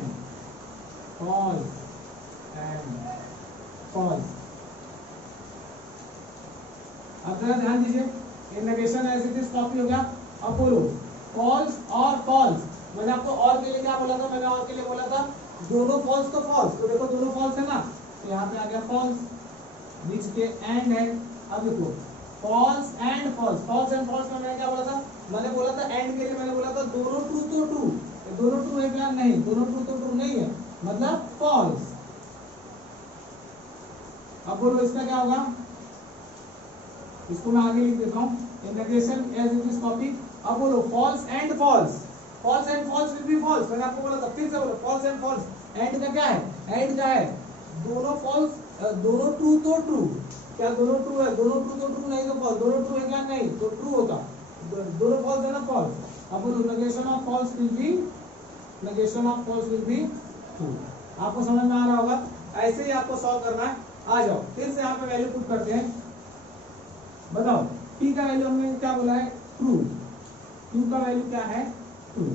false and false. अब जरा ध्यान दीजिए, negation as it is copy हो गया। अब बोलो फॉल्स और फॉल्स, मैंने आपको और के लिए क्या बोला था, मैंने और के लिए बोला था दोनों फॉल्स तो फॉल्स, तो देखो दोनों फॉल्स है ना, तो यहाँ पे आ गया फॉल्स, बीच के एंड है। अब देखो false and false, false and false में मैंने क्या बोला था, मैंने बोला था एंड के लिए मैंने बोला था दोनों ट्रू तो ट्रू, दोनों ट्रू है क्या, नहीं, दोनों ट्रू तो ट्रू नहीं है, मतलब फॉल्स। अब बोलो इसका क्या होगा, इसको मैं आगे लिख देता हूँ, integration as it is copy. अब बोलो false and false, false and false will be false, मैंने आपको बोला था, फिर से बोलो फॉल्स एंड फॉल्स। एंड का क्या है, एंड का है दोनों फॉल्स, दोनों ट्रू तो ट्रू, क्या दोनों ट्रू है, दोनों ट्रू तो ट्रू नहीं तो फॉल्स, दोनों ट्रू है क्या, नहीं तो ट्रू होता, दोनों फॉल्स है ना, फॉल्स। अब बोलो negation of false will be, negation of false will be true. आपको समझ में आ रहा होगा, ऐसे ही आपको सॉल्व करना है। आ जाओ फिर से यहाँ पे वैल्यू पुट करते हैं। बताओ p का वैल्यू हमने क्या बोला है, ट्रू, q का वैल्यू क्या है, true.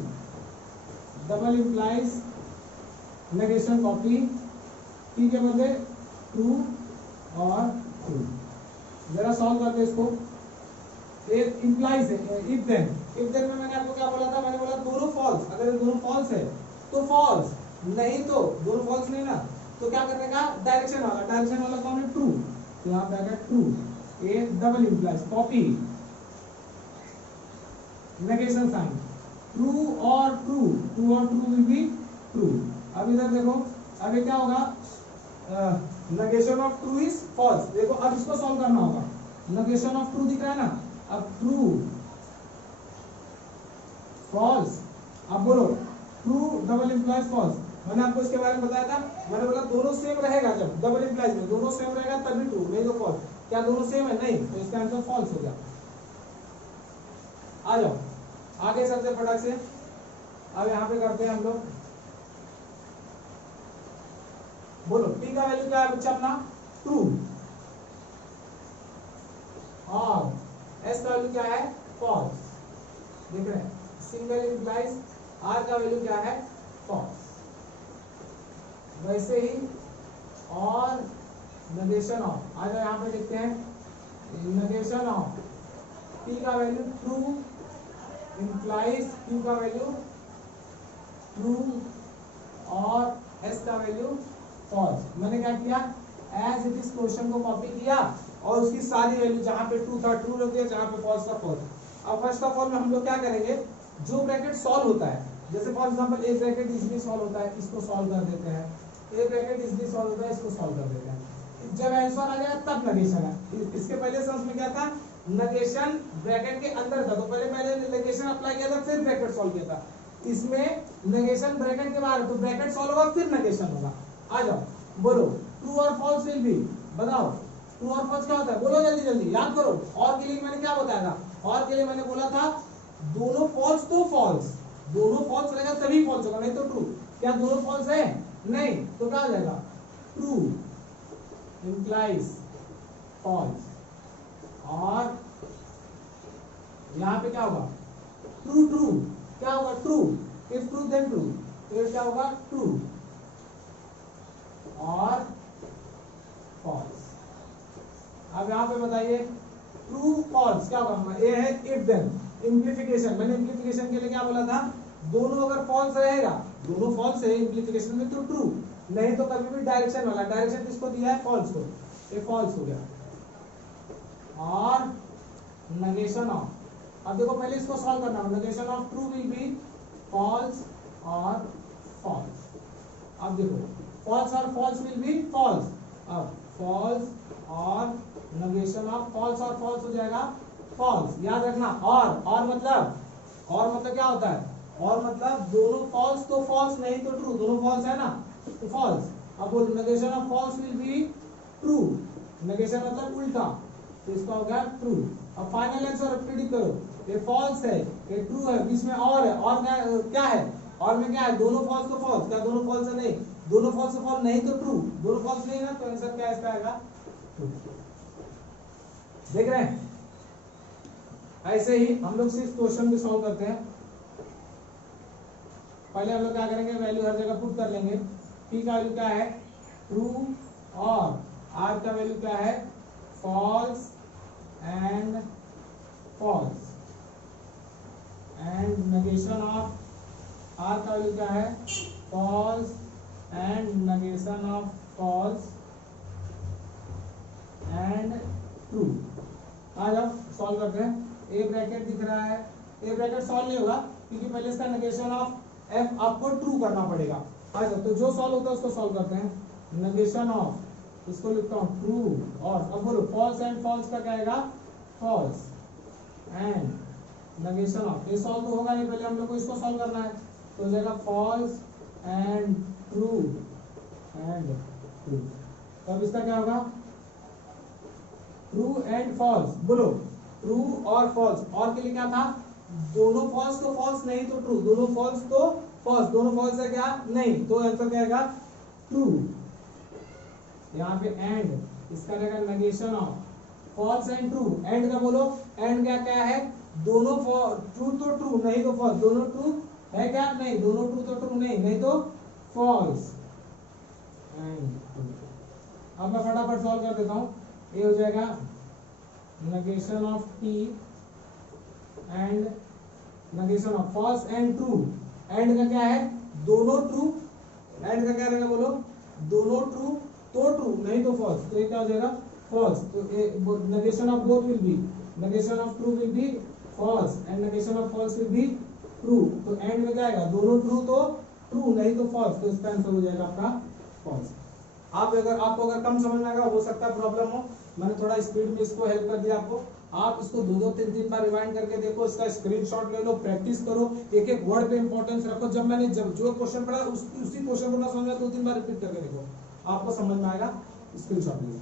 Double implies negation copy, p के बदले ट्रू और ट्रू। जरा सॉल्व करते इसको। एक इंप्लाइज है इफ देन में मैंने आपको क्या बोला था, मैंने बोला दोनों फॉल्स, अगर दोनों फॉल्स है तो फॉल्स, नहीं तो दोनों फॉल्स नहीं ना, तो क्या करने का, डायरेक्शन वाला कौन है, ट्रू, तो यहाँ पे आएगा true. A double implies copy negation sign, true और ट्रू, ट्रू और ट्रू विल बी ट्रू। अब इधर देखो, अब ये क्या होगा, negation of true is false. देखो अब इसको सॉल्व करना होगा, नेगेशन ऑफ ट्रू दिख रहा है ना, अब ट्रू फॉल्स। अब बोलो ट्रू डबल इंप्लाइज फॉल्स, मैंने आपको इसके बारे में बताया था, मैंने बोला दोनों सेम रहेगा, जब डबल इंप्लाइज में दोनों सेम रहेगा तभी ट्रू, नहीं तो फॉल्स। क्या दोनों सेम है, नहीं, तो इसका आंसर फॉल्स हो गया। आ जाओ आगे चलते फटाक से। अब यहाँ पे करते हैं हम लोग, बोलो p का वैल्यू क्या है बच्चा अपना, ट्रू, और s का वैल्यू क्या है, फॉल्स। देख रहे हैं, सिंगल इंप्लाइज r का वैल्यू क्या है, फॉल्स। वैसे ही और नेगेशन ऑफ, आ जाओ यहाँ पे लिखते हैं, नेगेशन ऑफ p का वैल्यू ट्रू इंप्लाइज q का वैल्यू ट्रू और s का वैल्यू फॉल्स। मैंने क्या किया, एज इट इज क्वेश्चन को कॉपी किया और उसकी सारी वैल्यू, जहां पे ट्रू था ट्रू रख दिया, जहां पे फॉल्स था फॉल्स। अब फर्स्ट ऑफ ऑल में हम लोग क्या करेंगे, जो ब्रैकेट सॉल्व होता है, जैसे फॉर एग्जांपल एक ब्रैकेट इजीली सॉल्व होता है, इसको सॉल्व कर देते हैं, एक ब्रैकेट इजीली सॉल्व होता है, इसको सॉल्व कर देते हैं। जब आंसर आ जाएगा तब नेगेशन है। इसके पहले समझ में क्या था, नेगेशन ब्रैकेट के अंदर था, तो पहले नेगेशन अप्लाई किया था, फिर ब्रैकेट सॉल्व किया था। इसमें नेगेशन ब्रैकेट के बाहर, तो ब्रैकेट सॉल्व होगा फिर नेगेशन होगा। आ जाओ बोलो ट्रू और फॉल्स विल बी, बताओ ट्रू और फॉल्स क्या होता है, बोलो जल्दी जल्दी, याद करो। और के लिए मैंने क्या बताया था, और के लिए मैंने बोला था दोनों फॉल्स तो फॉल्स, दोनों फॉल्स रहेगा तभी फॉल्स होगा, नहीं तो ट्रू। क्या दोनों फॉल्स है, नहीं, तो क्या हो जाएगा, ट्रू इंप्लाइज फॉल्स। और यहाँ पे क्या होगा, ट्रू ट्रू, क्या होगा true, if true then true, तो क्या होगा ट्रू और फॉल्स। अब यहाँ पे बताइए ट्रू फॉल्स क्या होगा, ये है इफ देन इम्प्लीफिकेशन। मैंने इम्प्लीफिकेशन के लिए क्या बोला था, दोनों अगर फॉल्स रहेगा, दोनों फॉल्स है इम्प्लीफिकेशन में तो ट्रू, नहीं तो कभी भी डायरेक्शन वाला, डायरेक्शन किसको दिया है, फॉल्स को, ये फॉल्स हो गया। और नेगेशन ऑफ, अब देखो पहले इसको सॉल्व करना है, negation of true will be false और फॉल्स। अब देखो फॉल्स और फॉल्स विल बी फॉल्स, अब फॉल्स और नेगेशन ऑफ फॉल्स और फॉल्स हो जाएगा फॉल्स। याद रखना और मतलब क्या होता है, और मतलब दोनों फॉल्स तो फॉल्स, नहीं तो ट्रू, दोनों फॉल्स है ना तो फॉल्स। अब बोलो negation of false will be true, negation मतलब उल्टा, तो इसका हो गया ट्रू। अब फाइनल आंसर प्रेडिक्ट करो, ये फॉल्स है, ये ट्रू है, बीच में और है, और क्या है, और में क्या है, दोनों फॉल्स तो फॉल्स, क्या दोनों फॉल्स है, नहीं, दोनों फॉल्स तो फॉल्स, नहीं तो ट्रू, दोनों फॉल्स नहीं ना, तो आंसर क्या इसका आएगा, ट्रू। देख रहे हैं, ऐसे ही हम लोग सिर्फ क्वेश्चन भी सॉल्व करते हैं। पहले हम लोग क्या करेंगे, वैल्यू हर जगह पुट कर लेंगे। पी का वैल्यू क्या है, ट्रू, और आर का वैल्यू क्या है, false and false, and negation of R का वैल्यू क्या है, false and negation of false and true. आ जाओ सॉल्व करते हैं। ए ब्रैकेट दिख रहा है, ए ब्रैकेट सॉल्व नहीं होगा क्योंकि पहले इसका नेगेशन ऑफ एफ आपको ट्रू करना पड़ेगा। आ जाओ, तो जो सॉल्व होता है उसको सॉल्व करते हैं। नेगेशन ऑफ, इसको लिखता हूँ ट्रू, और अब बोलो फॉल्स एंड फॉल्स का क्या आएगा, फॉल्स एंड नेगेशन ऑफ, ये सॉल्व तो होगा नहीं, पहले हम लोग को इसको सॉल्व करना है, तो हो जाएगा false and true and true. तो अब इसका क्या होगा, ट्रू एंड फॉल्स, बोलो ट्रू और फॉल्स। और के लिए क्या था, दोनों फॉल्स तो फॉल्स, नहीं तो ट्रू, दोनों फॉल्स तो फॉल्स, दोनों फॉल्स है क्या, नहीं, तो आंसर क्या आएगा, ट्रू। यहाँ पे एंड, इसका रहेगा negation of false and true. And का बोलो, एंड क्या क्या है, दोनों ट्रू तो ट्रू, नहीं तो फॉल्स, दोनों ट्रू है क्या, नहीं, दोनों ट्रू तो ट्रू, नहीं तो फॉल्स एंड ट्रू। अब मैं फटाफट सॉल्व कर देता हूँ। ये हो जाएगा negation of t and negation of false and true। And का क्या है, दोनों ट्रू, एंड का क्या रहेगा बोलो, दोनों ट्रू तो ट्रू, नहीं तो फॉल्स, तो ये क्या हो जाएगा फॉल्स। तो negation of both will be, negation of true will be false and negation of false will be true। तो एंड में क्या आएगा, दोनों ट्रू तो ट्रू, नहीं तो फॉल्स, तो इसका आंसर हो जाएगा आपका फॉल्स। आपको अगर कम समझ में आएगा, हो सकता है प्रॉब्लम हो, मैंने थोड़ा स्पीड में इसको हेल्प कर दिया आपको। आप इसको 2-3 बार रिवाइंड करके देखो, इसका स्क्रीनशॉट ले लो, प्रैक्टिस करो, एक एक वर्ड पे इंपॉर्टेंस रखो। जब जो क्वेश्चन पढ़ा उसी क्वेश्चन को ना समझ में 2-3 बार रिपीट करके देखो, आपको समझ में आएगा। स्क्रीनशॉट ले लो।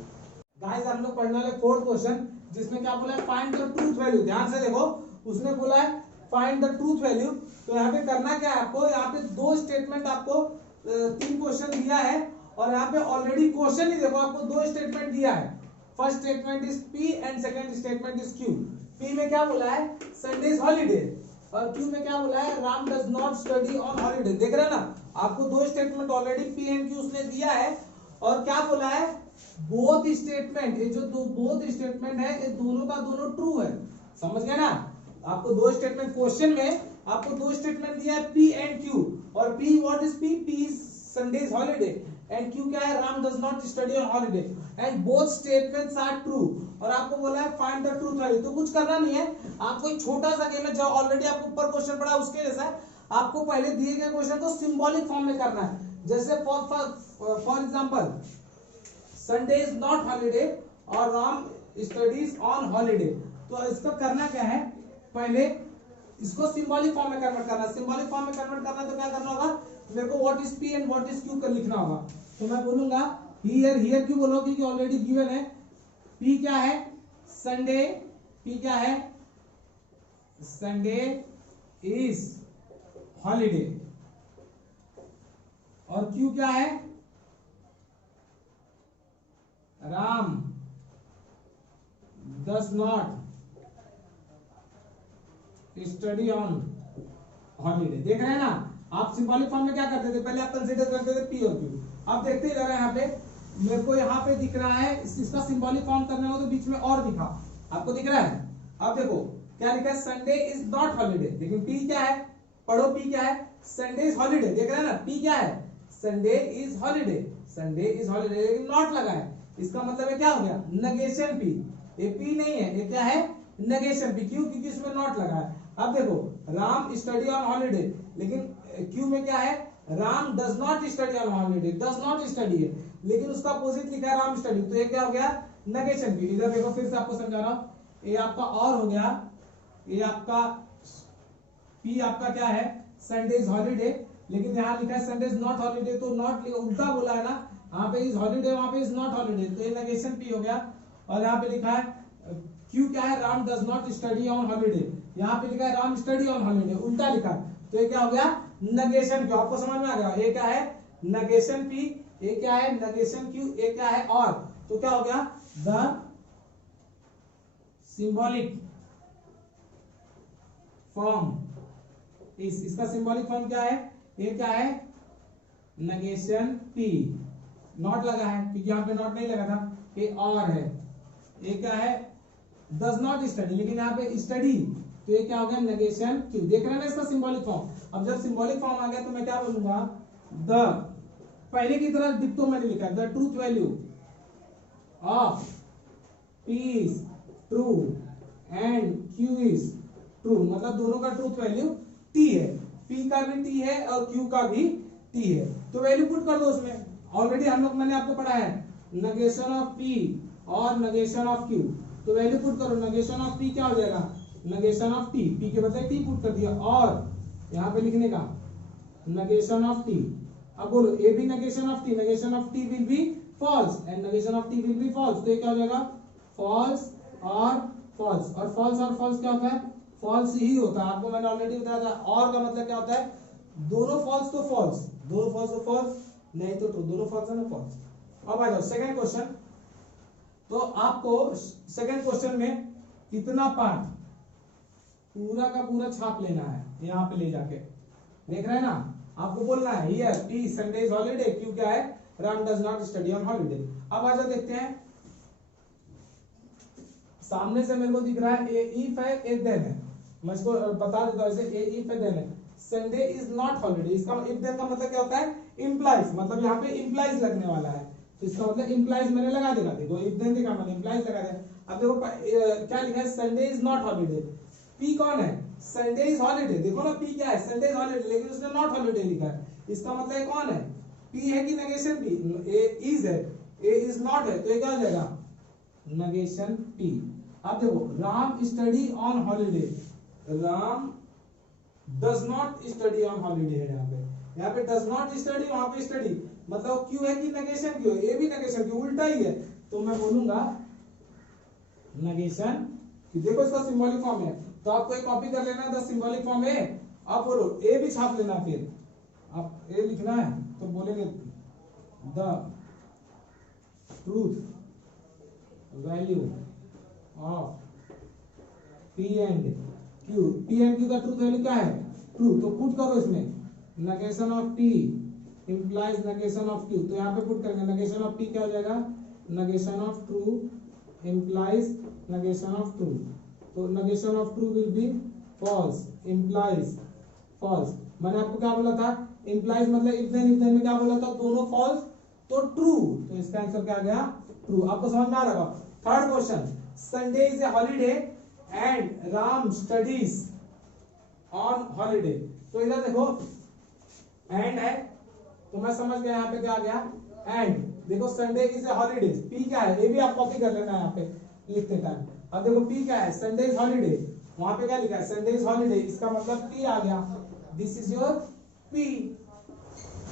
गाइस हम लोग पढ़ने वाले फोर्थ क्वेश्चन, जिसमें क्या बोला है, फाइंड द ट्रूथ वैल्यू। ध्यान से देखो, उसने बोला है फाइंड द ट्रूथ वैल्यू। तो यहाँ पे करना क्या है आपको, यहाँ पे 2 स्टेटमेंट आपको 3 क्वेश्चन दिया है, और यहाँ पे ऑलरेडी क्वेश्चन ही देखो, आपको 2 स्टेटमेंट दिया है। First statement is P and second statement is Q. P में क्या बोला है, संडे इज हॉलीडे, और क्यू में क्या बोला है, Ram does not study on holiday. देख रहे हैं ना, आपको 2 statement already P and Q उसने दिया है, और क्या बोला है, बोथ स्टेटमेंट, ये जो बोथ स्टेटमेंट है, ये दोनों का दोनों ट्रू है। समझ गए ना, आपको 2 स्टेटमेंट क्वेश्चन में आपको 2 स्टेटमेंट दिया है पी एंड क्यू, और P what is P, P is Sunday is holiday, and Q क्या है, Ram does not study on holiday, and both statements are true. और आपको बोला है फाइंड द ट्रूथ वैल्यू। तो कुछ करना नहीं है, आपको एक छोटा सा गेम है, जो ऑलरेडी आपको ऊपर क्वेश्चन पढ़ा उसके जैसा है। आपको पहले दिए गए क्वेश्चन को सिंबॉलिक फॉर्म में करना है। जैसे for example, Sunday is not holiday और राम स्टडीज ऑन हॉलीडे। तो इसको करना क्या है, पहले इसको सिंबॉलिक फॉर्म में कन्वर्ट करना। सिंबॉलिक फॉर्म में कन्वर्ट करना तो क्या करना होगा, मेरे को what is P and what is Q कर लिखना होगा। तो मैं बोलूंगा हियर क्यों बोलो, क्योंकि ऑलरेडी गिवन है। पी क्या है, संडे, पी क्या है, संडे इज हॉलीडे, और क्यू क्या है, Ram does not study on holiday. देख रहे हैं ना, आप सिंबॉलिक फॉर्म में क्या करते थे, पहले आप कंसीडर करते थे पी और क्यू। आप देखते ही रह रहे हैं, यहाँ पे मेरे को यहाँ पे दिख रहा है, इसका सिंबॉलिक फॉर्म करने हो तो बीच में और दिखा, आपको दिख रहा है। अब देखो क्या लिखा है, संडे इज नॉट हॉलीडे, लेकिन पी क्या है, पढ़ो पी क्या है, संडे इज हॉलीडे। देख रहे हैं ना, पी क्या है, Sunday is holiday, Sunday is holiday, लेकिन नॉट लगा है, इसका मतलब है क्या हो गया, नेगेशन पी। ये पी नहीं है, ये क्या है, नेगेशन पी। क्यों, क्योंकि इसमें नॉट लगा है। अब देखो राम स्टडी ऑन हॉलीडे, लेकिन क्यू में क्या है, Ram does not study on holiday, does not study है, लेकिन उसका अपोजिट लिखा है राम स्टडी, तो ये क्या हो गया, नेगेशन पी। इधर देखो फिर से आपको समझा रहा हूं, ये आपका और हो गया, ये आपका पी आपका क्या है, संडे इज हॉलीडे, लेकिन यहाँ लिखा है संडे इज नॉट हॉलीडे, तो नॉट उल्टा बोला है ना, यहाँ पे इज हॉलीडे, वहां पे इज नॉट हॉलीडे, तो ये नेगेशन पी हो गया। और यहाँ पे लिखा है क्यू क्या है, Ram does not study on holiday, यहाँ पे लिखा है राम स्टडी ऑन हॉलीडे, उल्टा लिखा है, तो ये क्या हो गया, नेगेशन क्यू। आपको समझ में आ गया, ये क्या है, नेगेशन पी, ये क्या है, नेगेशन क्यू, ये क्या है, और, तो क्या हो गया, द सिंबॉलिक फॉर्म, इसका सिंबॉलिक फॉर्म क्या है, ये क्या है, नेगेशन पी, नॉट लगा है क्योंकि यहाँ पे नॉट नहीं लगा था, ये और है, ये क्या है, डज नॉट स्टडी, लेकिन यहाँ पे स्टडी, तो ये क्या हो गया, नेगेशन क्यू। देख रहे हैं ना इसका सिंबॉलिक फॉर्म। अब जब सिंबॉलिक फॉर्म आ गया तो मैं क्या बोलूंगा, द, पहले की तरह डिप्टो मैंने लिखा, the truth value of P is true and Q is true, मतलब दोनों का ट्रूथ वैल्यू टी है, पी का भी टी है और क्यू का भी टी है, तो वैल्यू पुट कर दो उसमें। ऑलरेडी हम लोग, मैंने आपको पढ़ा है नेगेशन ऑफ पी और नेगेशन ऑफ क्यू, तो वैल्यू पुट करो, नेगेशन ऑफ पी क्या हो जाएगा, नेगेशन ऑफ टी, पी के बदले टी पुट कर दिया, और यहाँ पे लिखने का नेगेशन ऑफ टी। अब बोलो, ए भी negation of T, negation of T will be false and negation of T will be false, तो ये क्या हो जाएगा, फॉल्स और फॉल्स, और फॉल्स और फॉल्स क्या होता है, फॉल्स ही होता है। आपको मैंने ऑलरेडी बताया था, और का मतलब क्या होता है, दोनों फॉल्स तो फॉल्स, दोनों फॉल्स तो फॉल्स, नहीं तो ट्रू, दोनों फॉल्स है ना फॉल्स। अब आ जाओ सेकंड क्वेश्चन। तो आपको सेकंड क्वेश्चन में इतना पार्ट पूरा का पूरा छाप लेना है, यहाँ पे ले जाके, देख रहे हैं ना, आपको बोलना है here P Sunday is holiday, क्यों क्या है, Ram does not study on holiday. अब आ जाओ देखते हैं, सामने से मेरे को दिख रहा है ए इफ है, ए देन है, मैं इसको बता देता हूं, ए इफ है देन है, संडे इज नॉट हॉलीडे, इसका इफ देन का मतलब क्या होता है, इंप्लाइज, मतलब यहाँ पे इंप्लाइज लगने वाला है, तो इसका मतलब इंप्लाइज मैंने लगा देगा, देखो इफ देन देखा मैंने, इंप्लाइज लगा दिया। अब देखो क्या लिखा है, Sunday is not holiday, P कौन है, संडे इज हॉलीडे, देखो ना पी क्या है, संडे इज हॉलीडे, लेकिन उसने नॉट हॉलीडे लिखा है, इसका मतलब कौन है, पी है कि नेगेशन पी, ए इज है, ए इज नॉट है, तो ये क्या हो जाएगा, नेगेशन पी। अब देखो Ram study on holiday, Ram does not study on holiday है, यहाँ पे डज नॉट स्टडी, वहां पे स्टडी, मतलब क्यों है कि नेगेशन क्यों है, ये भी नेगेशन क्यों, उल्टा ही है, तो मैं बोलूंगा नेगेशन। देखो इसका सिंबॉलिक फॉर्म है, तो आपको एक कॉपी कर लेना, द सिंबॉलिक फॉर्म है, आप बोलो ए भी छाप लेना, फिर आप ए लिखना है तो बोलेंगे the truth value of P and Q, P and Q का ट्रूथ वैल्यू क्या है, ट्रू, तो पुट करो इसमें negation of P implies negation of Q, तो यहाँ पे पुट करेंगे नेगेशन ऑफ पी क्या हो जाएगा, negation of true implies negation of true, तो negation of true will be false, implies false. मैंने आपको क्या बोला था, इंप्लाइज मतलब इफ देन में क्या बोला था, दोनों फॉल्स तो ट्रू, तो इसका आंसर क्या आ गया, ट्रू। आपको समझ में आ रहा होगा। Third question, Sunday is a holiday and Ram studies on holiday, तो इधर देखो एंड है, तो मैं समझ गया यहाँ पे क्या आ गया, एंड देखो Sunday is a holiday, P क्या है, ये भी आप कॉपी कर लेना यहाँ पे लिखते टाइम। अब देखो पी क्या है, संडे इज हॉलीडे, वहां पे क्या लिखा है, संडे इज हॉलीडे, इसका मतलब पी आ गया, दिस इज योर पी।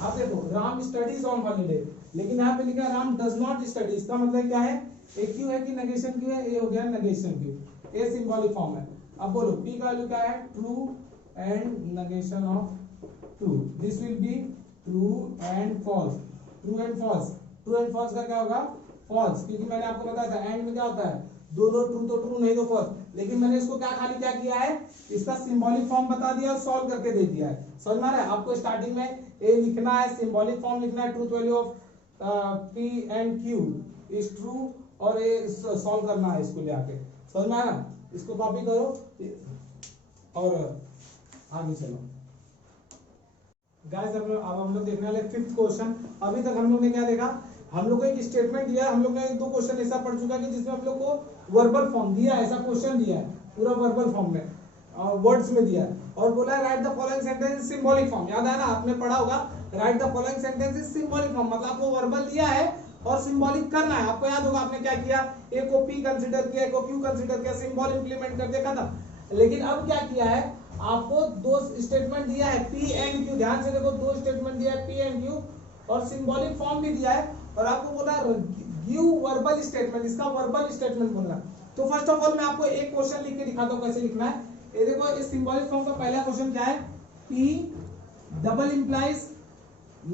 आप देखो राम स्टडीज ऑन हॉलीडे, लेकिन यहाँ पे लिखा है राम डज नॉट स्टडी। इसका मतलब क्या है, ए क्यू है कि नेगेशन क्यू है, ए हो गया negation Q, A symbolic form है। अब बोलो पी का वैल्यू क्या है, true and negation of true, this will be true and false, true and false, true and false का क्या होगा, फॉल्स, क्योंकि मैंने आपको बताया था एंड में क्या होता है, दोनों ट्रू तो ट्रू नहीं तो फॉल्स, लेकिन मैंने इसको क्या खाली क्या किया है, इसका सिंबॉलिक फॉर्म बता दिया और सॉल्व करके दे दिया है। समझ में आ रहा है, आपको स्टार्टिंग में ए लिखना है, सिंबॉलिक फॉर्म लिखना है, truth value of P and Q is true, और ये सॉल्व करना है इसको ले आके। समझ में आया, इसको कॉपी करो और आगे चलो। गाइस अब हम लोग देखने वाले फिफ्थ क्वेश्चन। अभी तक हम लोग ने क्या देखा, हम लोग को एक स्टेटमेंट दिया है, हम लोग ने एक दो क्वेश्चन ऐसा पढ़ चुका है कि जिसमें हम लोग को वर्बल फॉर्म दिया है, ऐसा क्वेश्चन दिया है पूरा वर्बल फॉर्म में, वर्ड्स में दिया है, और बोला है right the following sentence symbolic form. याद है ना, आपने पढ़ा होगा right the following sentence is symbolic form, मतलब आपको वर्बल दिया है और सिंबॉलिक करना है। आपको याद होगा आपने क्या किया, ए को पी कंसीडर किया, ए को क्यू कंसीडर किया, सिंबल इंप्लीमेंट कर दिया, खत्म। लेकिन अब क्या किया है, आपको दो स्टेटमेंट दिया है पी एंड क्यू, ध्यान से देखो, दो स्टेटमेंट दिया है पी एंड क्यू और सिंबॉलिक फॉर्म भी दिया है, और आपको बोला गिव वर्बल स्टेटमेंट, इसका वर्बल स्टेटमेंट बोल रहा है। तो फर्स्ट ऑफ ऑल मैं आपको एक क्वेश्चन लिख के दिखाता हूं कैसे लिखना है। ये देखो, इस सिंबॉलिक फॉर्म का पहला क्वेश्चन क्या है, P double implies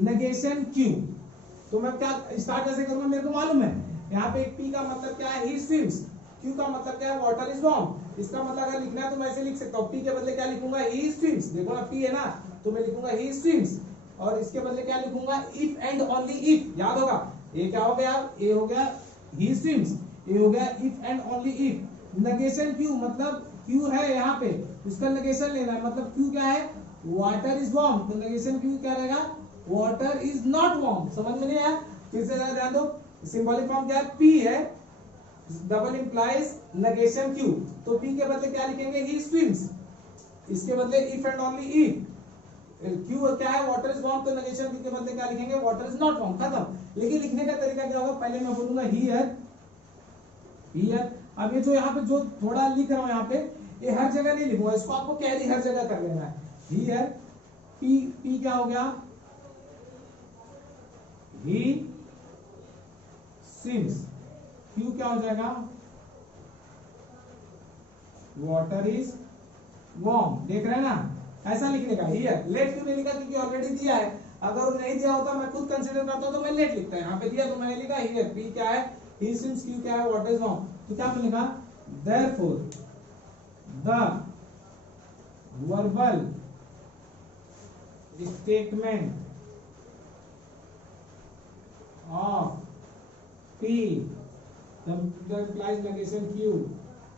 negation Q. तो मैं क्या स्टार्ट कैसे करूंगा, मेरे को मालूम है, यहाँ पे एक पी का मतलब क्या है, ही स्विम्स, क्यू का मतलब क्या है, वाटर इज वार्म। इसका मतलब अगर लिखना है तो मैं ऐसे लिख सकता हूँ, पी के बदले क्या लिखूंगा, ही स्विम्स, देखो ना पी है ना, तो मैं लिखूंगा ही स्विम्स, और इसके बदले क्या लिखूंगा, इफ एंड ओनली इफ। याद होगा ये क्या हो गया, ए हो गया ही स्विम्स, ए हो गया if and only if. Negation Q मतलब क्यू है यहाँ पे, उसका नेगेशन लेना है, मतलब क्यू क्या है, वाटर इज वार्म, तो नेगेशन क्यू क्या रहेगा, वाटर इज नॉट वार्म। समझ में नहीं आया, फिर से ध्यान दो, सिंबॉलिक फॉर्म क्या है, पी है, डबल इंप्लाइज नेगेशन क्यू, तो पी के बदले क्या लिखेंगे, ही स्विम्स, इसके बदले if and only if. Q क्या है, वाटर इज वार्म, तो नेगेशन क्यू के बदले क्या लिखेंगे, वाटर इज नॉट वार्म, खत्म। लेकिन लिखने का तरीका क्या होगा, पहले मैं बोलूंगा हियर, हियर। अब ये जो यहाँ पे जो थोड़ा लिख रहा हूं यहाँ पे, ये हर जगह नहीं लिखूंगा, इसको आपको कैरी हर जगह कर लेना है। हियर पी, पी क्या हो गया, ही स्विम्स, क्यू क्या हो जाएगा, वाटर इज वार्म। देख रहे हैं ना, ऐसा लिखने का। हियर लेट क्यों नहीं लिखा, क्योंकि ऑलरेडी दिया है, अगर नहीं दिया होता मैं खुद कंसीडर करता तो मैं लेट लिखता है, यहाँ पे दिया तो मैंने लिखा हियर, पी क्या है, ही स्विम्स, क्यू क्या है, वाटर इज वार्म, तो क्या मैंने लिखा, therefore the verbal statement of P implies negation Q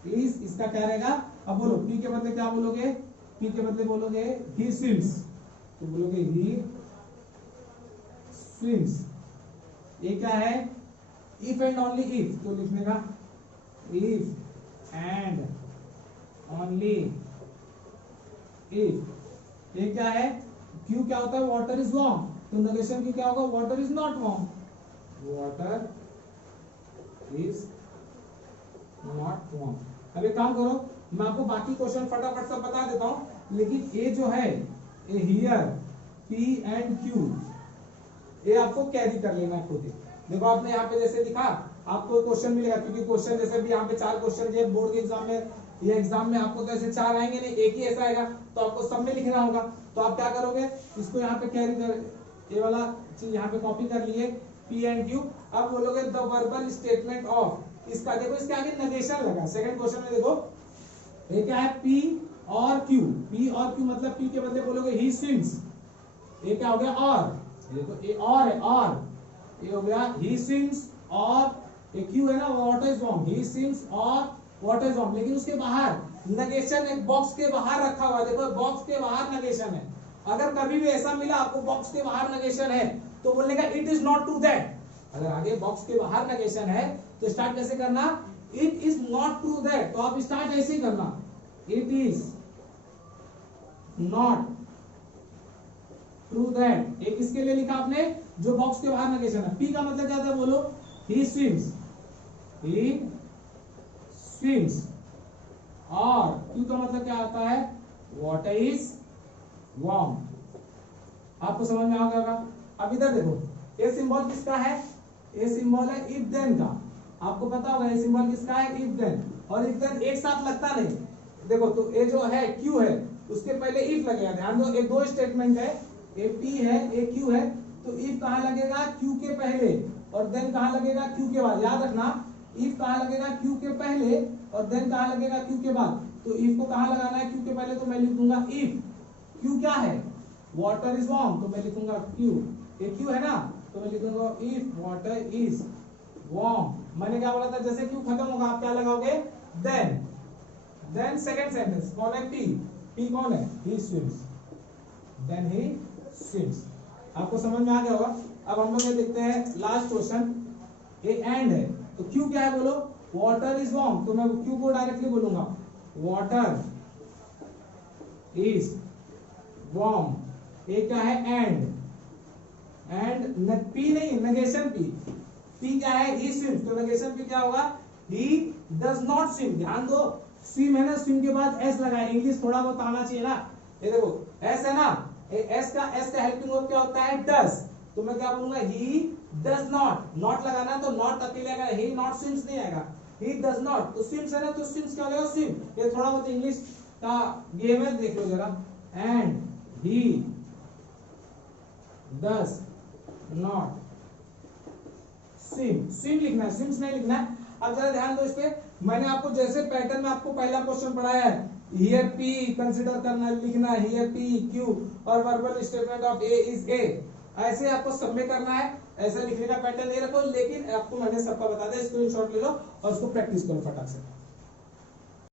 is, इसका क्या रहेगा, अब बोलो P के बदले क्या बोलोगे, P के बदले बोलोगे he swims, तो बोलोगे he swims। ये क्या है, if and only if, तो लिखने का if and only if। ये क्या है, Q क्या होता है, water is warm, तो नेगेशन Q क्या होगा, water is not warm, water is not warm। अब एक काम करो, मैं आपको बाकी क्वेश्चन फटाफट सब बता देता हूं, लेकिन ये जो है ये हियर P एंड Q, ये आपको कैरी कर लेना खुद ही। देखो आपने यहाँ पे जैसे लिखा, आपको क्वेश्चन मिलेगा, क्योंकि क्वेश्चन जैसे भी यहाँ पे 4 क्वेश्चन जो बोर्ड के एग्जाम में या एग्जाम में आपको तो ऐसे 4 आएंगे नहीं, एक ही ऐसा आएगा, तो आपको सब में लिखना होगा। तो आप क्या करोगे, इसको यहाँ पे कैरी कर, ये वाला चीज यहाँ पे कॉपी कर लिए, P एंड Q। अब बोलोगे द वर्बल स्टेटमेंट ऑफ, इसका देखो इसके आगे नेगेशन लगा, सेकंड क्वेश्चन में देखो ये क्या है, P और Q, P और Q मतलब P के बदले बोलोगे ही स्विम्स, ये क्या हो गया, और देखो ये और है, और ये हो गया ही स्विम्स, और ये Q है ना, water is warm, he swims और वाटर इज वार्म। लेकिन उसके बाहर नेगेशन एक बॉक्स के बाहर रखा हुआ है, देखो बॉक्स के बाहर नेगेशन है। अगर कभी भी ऐसा मिला आपको बॉक्स के बाहर नेगेशन है, तो बोलने का it is not true that. अगर आगे बॉक्स के बाहर नेगेशन है तो स्टार्ट कैसे करना, it is not true that, तो आप स्टार्ट ऐसे ही करना, it is not true that. एक इसके लिए लिखा आपने जो बॉक्स के बाहर नेगेशन है। पी का मतलब क्या था, बोलो ही स्विम्स, ही स्विम्स, और क्यू का मतलब क्या आता है, वाटर इज वार्म। आपको समझ में आ गया? अब इधर देखो, ये सिंबल किसका है, ये सिंबल है इफ देन का, आपको पता होगा ये सिंबल किसका है, इफ देन। और इफ देन एक साथ लगता नहीं, देखो तो ये जो है क्यू है उसके पहले इफ लगेगा, ध्यान दो, ये दो स्टेटमेंट है, ए पी है ए क्यू है, तो इफ कहाँ लगेगा, क्यू के पहले, और देन कहाँ लगेगा, क्यू के बाद। याद रखना, इफ कहाँ लगेगा, क्यू के पहले, और देन कहाँ लगेगा, क्यू के बाद। तो इफ को कहाँ लगाना है, क्यू के पहले, तो मैं लिख दूंगा इफ क्यू क्या है, वाटर इज वार्म, तो मैं लिखूंगा क्यू, ये क्यू है ना, तो मैं लिखूंगा इफ वाटर इज वार्म। मैंने क्या बोला था, जैसे क्यू खत्म होगा आप क्या लगाओगे, देन सेकंड सेंटेंस कौन है, पी, पी कौन है, ही स्विम्स, देन ही स्विम्स। आपको समझ में आ गया होगा। अब हम लोग ये देखते हैं लास्ट क्वेश्चन, ये एंड है, तो क्यू क्या है बोलो, वाटर इज वार्म, तो मैं क्यू को डायरेक्टली बोलूंगा वाटर इज वार्म, ये क्या है, एंड पी नहीं, नेगेशन पी, पी क्या है, ही स्विम्स, तो नेगेशन पी क्या होगा, ही डज नॉट स्विम। ध्यान दो, स्विम है ना, स्विम के बाद एस लगाए, इंग्लिश थोड़ा बहुत आना चाहिए ना। ये देखो एस है ना, एस का हेल्पिंग वर्ब क्या होता है, डज, तो मैं क्या बोलूंगा, ही डज नॉट, नॉट लगाना तो नॉट अकेले आएगा, ही नॉट स्विम्स नहीं आएगा, ही डज नॉट, तो स्विम्स है ना, तो स्विम्स क्या हो जाएगा, स्विम। ये थोड़ा बहुत इंग्लिश का गेम है, देख लो जरा, and he does not swim, swim लिखना है, स्विम्स नहीं लिखना है। अब जरा ध्यान दो इस पे, मैंने आपको जैसे पैटर्न में आपको पहला क्वेश्चन पढ़ाया है, हियर पी कंसीडर करना, लिखना है हियर पी क्यू और verbal statement of A is a, ऐसे आपको सब में करना है, ऐसा लिखने का पैटर्न नहीं रखो, लेकिन आपको मैंने सबका बता दिया, स्क्रीनशॉट ले लो और उसको प्रैक्टिस करो फटाक से।